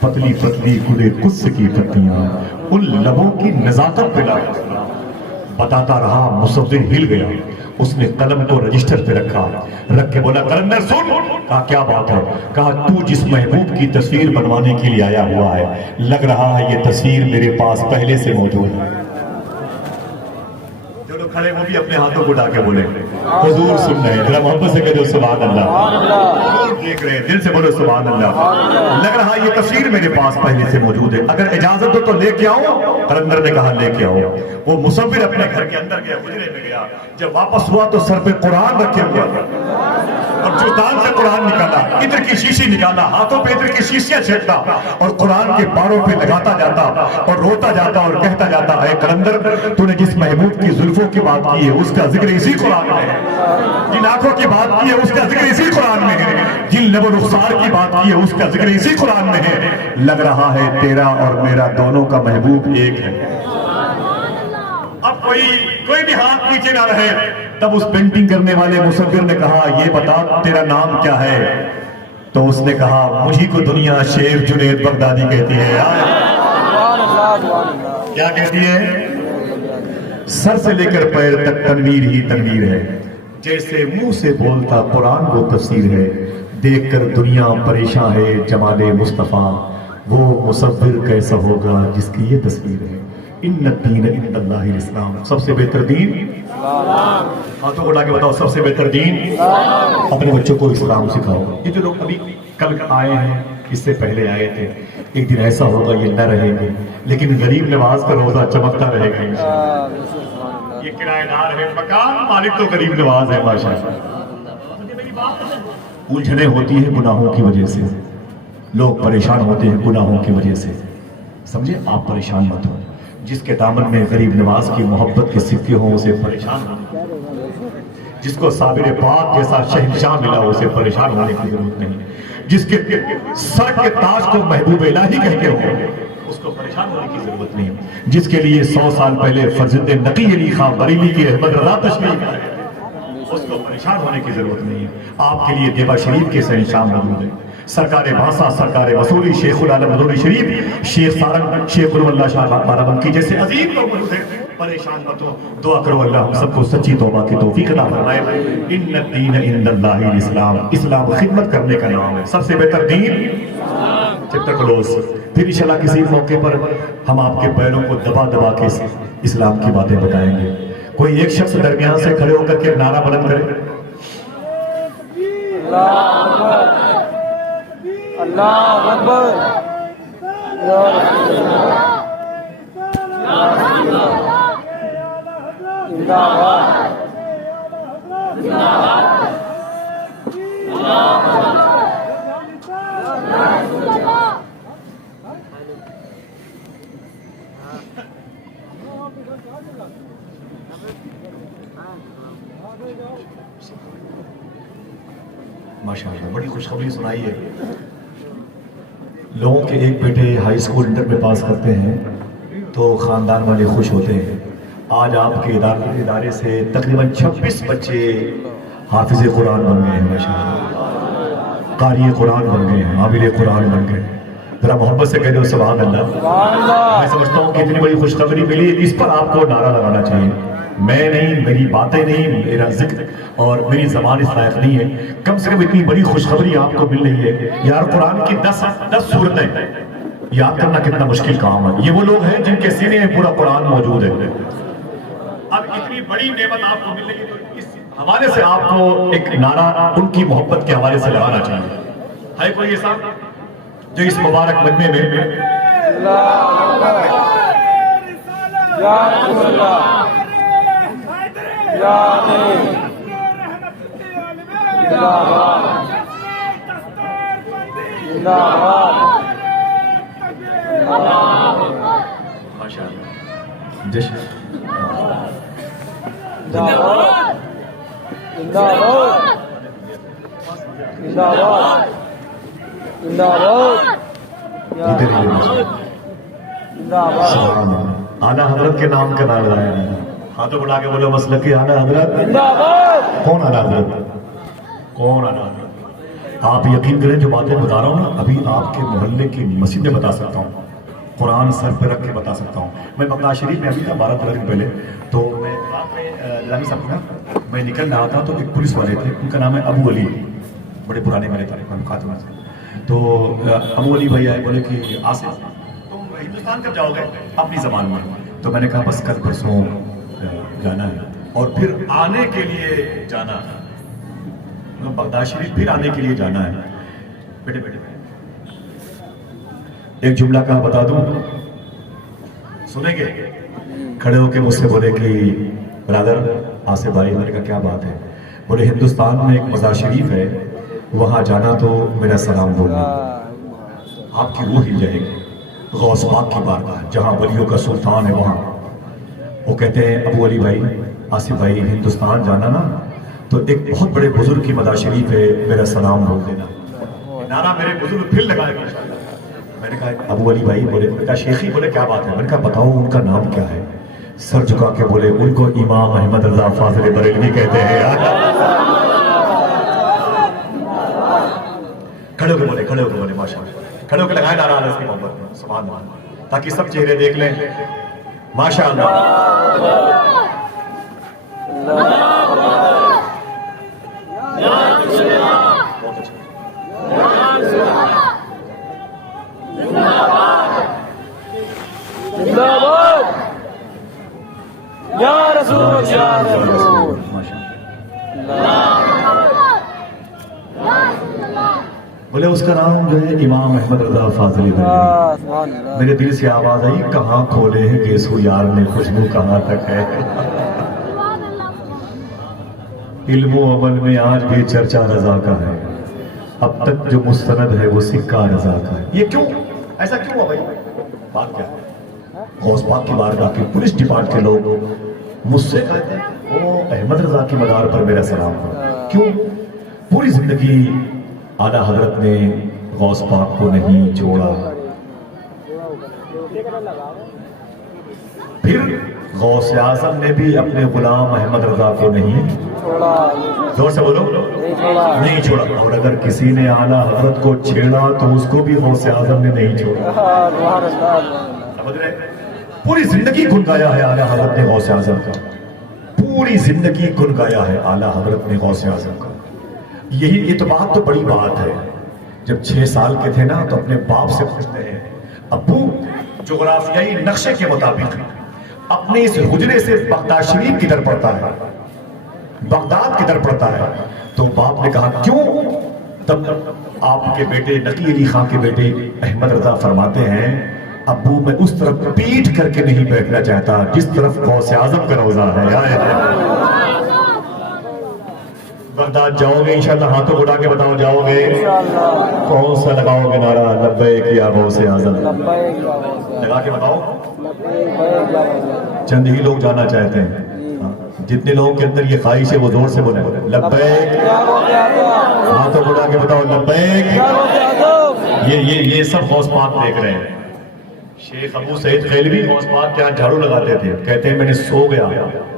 پتلی پتلی گلے قدس کی پتیاں ان لبوں کی نزاکت پہ لایا. بتاتا رہا مصور ہل گیا. اس نے قلم کو رجسٹر پہ رکھا, رکھ کے بولا قلندر سن. کہا کیا بات ہے. کہا تو جس محبوب کی تصویر بنوانے کے لیے آیا ہوا ہے لگ رہا ہے یہ تصویر میرے پاس پہلے سے موجود ہے. جو لوگ کھڑے وہ بھی اپنے ہاتھوں کو اٹھا کے بولے حضور سن رہے ہیں. ذرا محبت سے کہو سبحان اللہ. دیکھ رہے ہیں دل سے بولو سبحان اللہ. لگ رہا یہ تصویر میرے پاس پہلے سے موجود ہے, اگر اجازت ہو تو لے کے آؤ. قلندر نے کہا لے کے آؤ. وہ مصور اپنے گھر کے اندر گیا, حجرے میں گیا. جب واپس ہوا تو سر پہ قرآن رکھے ہوا تھا اور جوتان سے قرآن نکالا, عطر کی شیشی نکالا, ہاتھوں پہ عطر کی شیشیاں چھیڑتا اور قرآن کے پاروں پہ لگاتا جاتا اور روتا جاتا اور کہتا جاتا اے قلندر تو نے جس محبوب کی زلفوں کی بات کی ہے اس کا ذکر اسی قرآن میں ہے, جن آنکھوں کی بات کی ہے اس کا ذکر اسی قرآن میں ہے, جن لب و رخسار کی بات کی ہے اس کا ذکر اسی قرآن میں ہے. لگ رہا ہے تیرا اور میرا دونوں کا محبوب ایک ہے. اب کوئی بھی ہاتھ نیچے نہ رہے. تب اس پینٹنگ کرنے والے مصور نے کہا یہ بتا تیرا نام کیا ہے. تو اس نے کہا مجھے کو دنیا شیر جنید بغدادی کہتی ہے. کیا کہتی ہے؟ سر سے لے کر پیر تک تنویر ہی تنویر ہے, جیسے منہ سے بولتا قرآن وہ تفسیر ہے. دیکھ کر دنیا پریشان ہے جمال مصطفیٰ, وہ مصور کیسا ہوگا جس کی یہ تصویر ہے. ان الدین عند اللہ الاسلام. سب سے بہتر دین ہاتھوں کو اٹھا کے بتاؤ سب سے بہتر دین. اپنے بچوں کو اسلام سکھاؤ. یہ جو لوگ ابھی کل آئے ہیں اس سے پہلے آئے تھے, ایک دن ایسا ہوگا یہ نہ رہیں گے لیکن غریب نواز کا روزہ چمکتا رہے گا. یہ کرایہ دار ہے مکان, مالک تو غریب نواز ہے ماشاءاللہ. الجھنیں ہوتی ہیں گناہوں کی وجہ سے, لوگ پریشان ہوتے ہیں گناہوں کی وجہ سے. سمجھے آپ پریشان مت ہو. جس کے دامن میں غریب نواز کی محبت کے سکے ہوں اسے پریشان ہو. جس کو صابر پاک جیسا شہنشاہ ملا اسے پریشان ہونے کی ضرورت نہیں. جس کے سر کے تاج کو محبوب الہی کہتے ہو اس کو پریشان ہونے کی ضرورت نہیں. جس کے لیے 100 سال پہلے فرزند نقی علی خان بریلی کی احمد رضا تشریف لائے اس کو پریشان ہونے کی ضرورت نہیں ہے. آپ کے لیے دیوا شریف کے شہنشاہ موجود ہیں. سرکار بھاسا, سرکار وصولی, شیخ العالم حضور شریف, شیخ سارنگ, شیخ اللہ شاہ بارابنکی جیسے عظیم لوگ موجود ہیں. پریشان مت ہو, دعا کرو اللہ ہم سب کو سچی توبہ کی توفیق عطا فرمائے. ان الدین عند اللہ الاسلام. اسلام خدمت کرنے کا نام ہے. سب سے بہتر دین چپٹر کلوز. پھر انشاءاللہ کسی موقع پر ہم آپ کے پیروں کو دبا دبا کے اسلام کی باتیں بتائیں گے. کوئی ایک شخص درمیان سے کھڑے ہو کر کے نعرہ بلند کرے اللہ اکبر. ماشاءاللہ بڑی خوشخبری سنائی ہے. لوگوں کے ایک بیٹے ہائی اسکول انٹر میں پاس کرتے ہیں تو خاندان والے خوش ہوتے ہیں. آج آپ کے ادارے سے تقریباً 26 بچے حافظ قرآن بن گئے ہیں ماشاءاللہ. قاری قرآن بن گئے ہیں, عامل قرآن بن گئے. ذرا محبت سے کہہ دو سبحان اللہ. سبحان اللہ. میں سمجھتا ہوں کہ اتنی بڑی خوشخبری ملی, اس پر آپ کو نعرہ لگانا چاہیے. میں نہیں, میری باتیں نہیں, میرا ذکر اور میری زبان اس لائق نہیں ہے. کم سے کم اتنی بڑی خوشخبری آپ کو مل رہی ہے. یار قرآن کی 10 سورتیں یاد کرنا کتنا مشکل کام ہے. یہ وہ لوگ ہیں جن کے سینے میں پورا قرآن موجود ہے. اب اتنی بڑی نعمت آپ کو مل رہی ہے تو اس حوالے سے آپ کو ایک نعرہ ان کی محبت کے حوالے سے لگانا چاہیے. ہے کوئی ایسا جو اس مبارک مجمع میں یا رسول اللہ یا امین زندہ باد زندہ باد. جشن زندہ باد زندہ باد زندہ باد زندہ باد زندہ باد. اعلیٰ حضرت کے نام کا نام لایا ہے. ہاتھوں بڑھا کے بولو مسلک کی اعلیٰ حضرت. زندہ باد. کون اعلیٰ حضرت؟ کون اعلیٰ حضرت؟ آپ یقین کریں جو باتیں بتا رہا ہوں نا, ابھی آپ کے محلے کی مسجد میں بتا سکتا ہوں, قرآن سر پہ رکھ کے بتا سکتا ہوں. میں بغداد شریف میں ابھی تھا 12-13 دن پہلے, تو میں رات میں لامی صاحب نا میں نکل رہا تھا تو ایک پولیس والے تھے, ان کا نام ہے ابو علی, بڑے پرانے میرے تاریخ میں خاتون سے. تو ابو علی بھائی آئے, بولے کہ آصف تم ہندوستان کب جاؤ گے اپنی زبان میں؟ تو میں نے کہا بس کل پرسوں جانا ہے اور پھر آنے کے لیے جانا ہے, بغداد شریف پھر آنے کے لیے جانا ہے. بیٹے بیٹے ایک جملہ کہا بتا دوں, سنیں گے؟ کھڑے ہو کے مجھ سے بولے کہ برادر آصف بھائی. میں نے کہا کیا بات ہے؟ بولے ہندوستان میں ایک مزار شریف ہے, وہاں جانا تو میرا سلام بولنا, آپ کی روح ہل جائے گی. غوث پاک کی بارگاہ جہاں ولیوں کا سلطان ہے وہاں. وہ کہتے ہیں ابو علی بھائی, آصف بھائی ہندوستان جانا نا تو ایک بہت بڑے بزرگ کی مزار شریف ہے, میرا سلام بول دینا. نعرہ میرے بزرگ پھر لگائے گا. میں نے کہا ابو علی بھائی, بولے, میں نے کہا شیخی, بولے کیا بات ہے؟ میں نے کہا بتاؤ ان کا نام کیا ہے؟ سر جھکا کے بولے ان کو امام احمد رضا فاضل بریلوی کہتے ہیں یار. کھڑے ہو کے بولے, کھڑے ہو کے بولے, ماشاء اللہ, کھڑے ہو کے لگائے نعرہ اللہ کی محبت میں, سبحان اللہ, تاکہ سب چہرے دیکھ لیں. ماشاء اللہ. زندہ باد یا رسول یا رسول. بولے اس کا نام جو ہے امام احمد رضا فاضل بریلوی. میرے دل سے آواز آئی, کہاں کھولے ہیں گیسو یار نے خوشبو کہاں تک ہے. علم و عمل میں آج بھی چرچا رضا کا ہے, اب تک جو مستند ہے وہ سکہ رضا کا ہے. یہ کیوں ایسا کیوں ہوا بھائی؟ بات کیا ہے؟ غوث پاک کی بارگاہ کے پولیس ڈپارٹ کے لوگ مجھ سے کہتے ہیں وہ احمد رضا کی مدار پر میرا سلام ہو. کیوں؟ پوری زندگی اعلیٰ حضرت نے غوث پاک کو نہیں چھوڑا. پھر غوث اعظم نے بھی اپنے غلام احمد رضا کو نہیں چھوڑا. زور سے بولو, نہیں چھوڑا. اور اگر کسی نے اعلیٰ حضرت کو چھیڑا تو اس کو بھی غوث اعظم نے نہیں چھوڑا. سمجھ رہے؟ پوری زندگی گنگایا ہے اعلیٰ حضرت نے غوث اعظم کا, پوری زندگی گنگایا ہے اعلیٰ حضرت نے غوث اعظم کا. یہی اعتبار تو بڑی بات ہے. جب 6 سال کے تھے نا تو اپنے باپ سے پوچھتے ہیں, ابو جغرافیائی نقشے کے مطابق اپنے اس حجرے سے بغداد شریف کی طرف پڑتا ہے, بغداد کی طرف پڑتا ہے. تو باپ نے کہا کیوں؟ تب آپ کے بیٹے نقی علی خان کے بیٹے احمد رضا فرماتے ہیں, ابو میں اس طرف پیٹ کر کے نہیں بیٹھنا چاہتا جس طرف غوث اعظم کا روضہ ہے. بغداد جاؤ گے انشاءاللہ, ہاتھوں اٹھا کے بتاؤ جاؤ گے, کون سا لگاؤ گے نعرہ؟ لبیک یا غوث اعظم. لگا کے بتاؤ. چند ہی لوگ جانا چاہتے ہیں, جتنے لوگوں کے اندر یہ خواہش ہے وہ زور سے بولیں لبیک. ہاتھوں اٹھا کے بتاؤ لبیک. یہ سب غوث پاک دیکھ رہے ہیں. شیخ ابو سعید خیلوی غوث پاک کے ہاں جھاڑو لگاتے تھے, کہتے ہیں میں نے سو گیا,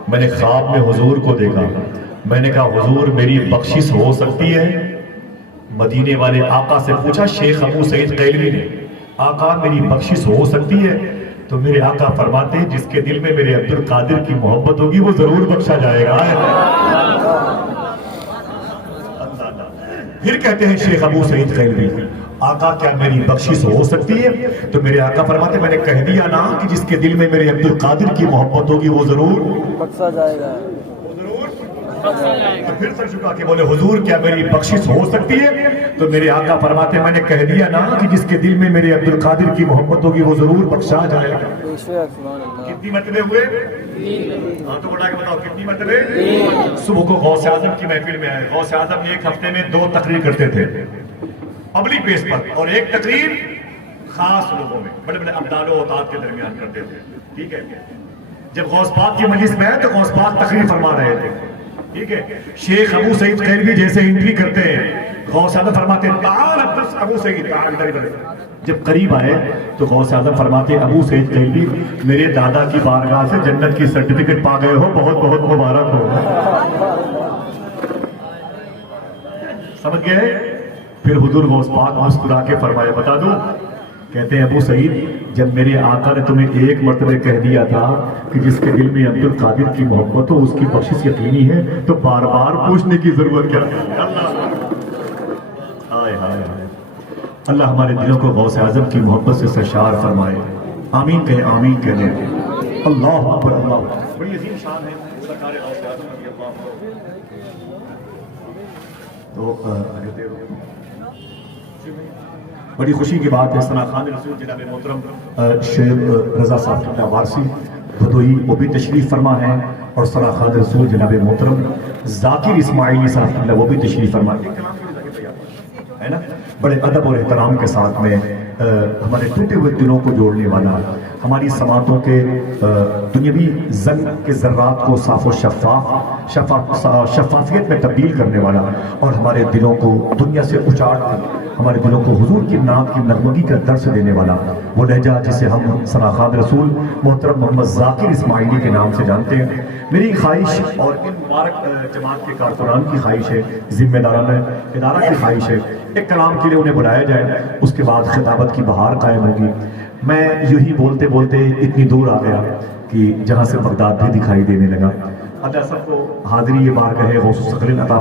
میں نے خواب میں حضور کو دیکھا, میں نے کہا حضور میری بخشش ہو سکتی ہے؟ مدینے والے آقا سے پوچھا شیخ ابو سعید قیلوی نے، آقا میری بخشش ہو سکتی ہے؟ تو میرے آقا فرماتے ہیں جس کے دل میں میرے عبد القادر کی محبت ہوگی وہ ضرور بخشا جائے گا۔ پھر کہتے ہیں شیخ ابو سعید قیلوی، آقا کیا میری بخشش ہو سکتی ہے؟ تو میرے آقا فرماتے میں نے کہہ دیا نا کہ جس کے دل میں میرے عبد القادر کی محبت ہوگی وہ ضرور بخشا جائے گا۔ تو پھر سر جھکا کے بولے حضور کیا میری بخشش ہو سکتی ہے؟ تو میرے آقا فرماتے میں نے کہہ دیا نا کہ جس کے دل میں میرے عبد القادر کی محبت ہوگی وہ ضرور بخشا جائے گا۔ سبحان اللہ۔ کتنی مرتبے ہوئے؟ ہاں تو بڑھا کے بتاؤ کتنی مرتبے؟ صبح کو غوث اعظم کی محفل میں آئے، غوث اعظم ایک ہفتے میں 2 تقریر کرتے تھے پبلک بیس پر، اور ایک تقریر خاص لوگوں میں بڑے بڑے ابدال و اوتاد کے درمیان کرتے تھے، ٹھیک ہے؟ جب غوث پاک کی مجلس میں آئے تو غوث پاک تقریر فرما رہے تھے، ٹھیک ہے؟ شیخ ابو سعید قیلوی جیسے انٹری کرتے ہیں غوث اعظم فرماتے ہیں تعال ابو سعید تعال ادھر۔ جب قریب آئے تو غوث اعظم فرماتے ہیں ابو سعید قیلوی میرے دادا کی بارگاہ سے جنت کی سرٹیفکیٹ پا گئے ہو، بہت بہت مبارک ہو۔ سمجھ گئے؟ پھر حضور غوث پاک مسکرا کے فرمایا بتا دوں، کہتے ہیں ابو سعید جب میرے آقا نے تمہیں ایک مرتبہ کہہ دیا تھا کہ جس کے دل میں عبد القادر کی محبت ہو اس کی بخشش یقینی ہے، تو بار بار پوچھنے کی ضرورت کیا ہے؟ ہائے ہائے ہائے، اللہ ہمارے دلوں کو غوث اعظم کی محبت سے سرشار فرمائے۔ آمین کہیں، آمین کہنے۔ اللہ اکبر، اللہ اکبر۔ بڑی عظیم شان ہے سرکار غوث اعظم رضی اللہ عنہ۔ تو بڑی خوشی کی بات ہے ثنا خان رسول جناب محترم شیخ رضا صاحب قبلہ وارسی بھدوئی وہ بھی تشریف فرما ہے، اور ثنا خان رسول جناب محترم ذاکر اسماعیلی صاحب قبلہ وہ بھی تشریف فرما ہے نا، بڑے ادب اور احترام کے ساتھ میں ہمارے ٹوٹے ہوئے دلوں کو جوڑنے والا، ہماری سماعتوں کے دنیاوی زنگ کے ذرات کو صاف و شفافیت میں تبدیل کرنے والا، اور ہمارے دلوں کو دنیا سے اچاڑ کر ہمارے دلوں کو حضور کی نعت کی نغمگی کا درس دینے والا وہ لہجہ جسے ہم ثنا خان رسول محترم محمد ذاکر اسماعیلی کے نام سے جانتے ہیں۔ میری خواہش اور ان مبارک جماعت کے کارکنان کی خواہش ہے، ذمہ دارانہ ادارہ کی خواہش ہے، ایک کلام کے لیے انہیں بلایا جائے، اس کے بعد خطابت کی بہار قائم ہوگی۔ میں یوں ہی بولتے بولتے اتنی دور آ گیا کہ جہاں سے بغداد بھی دکھائی دینے لگا۔ اللہ سب کو حاضری یہ بارگاہ غوث الثقلین عطا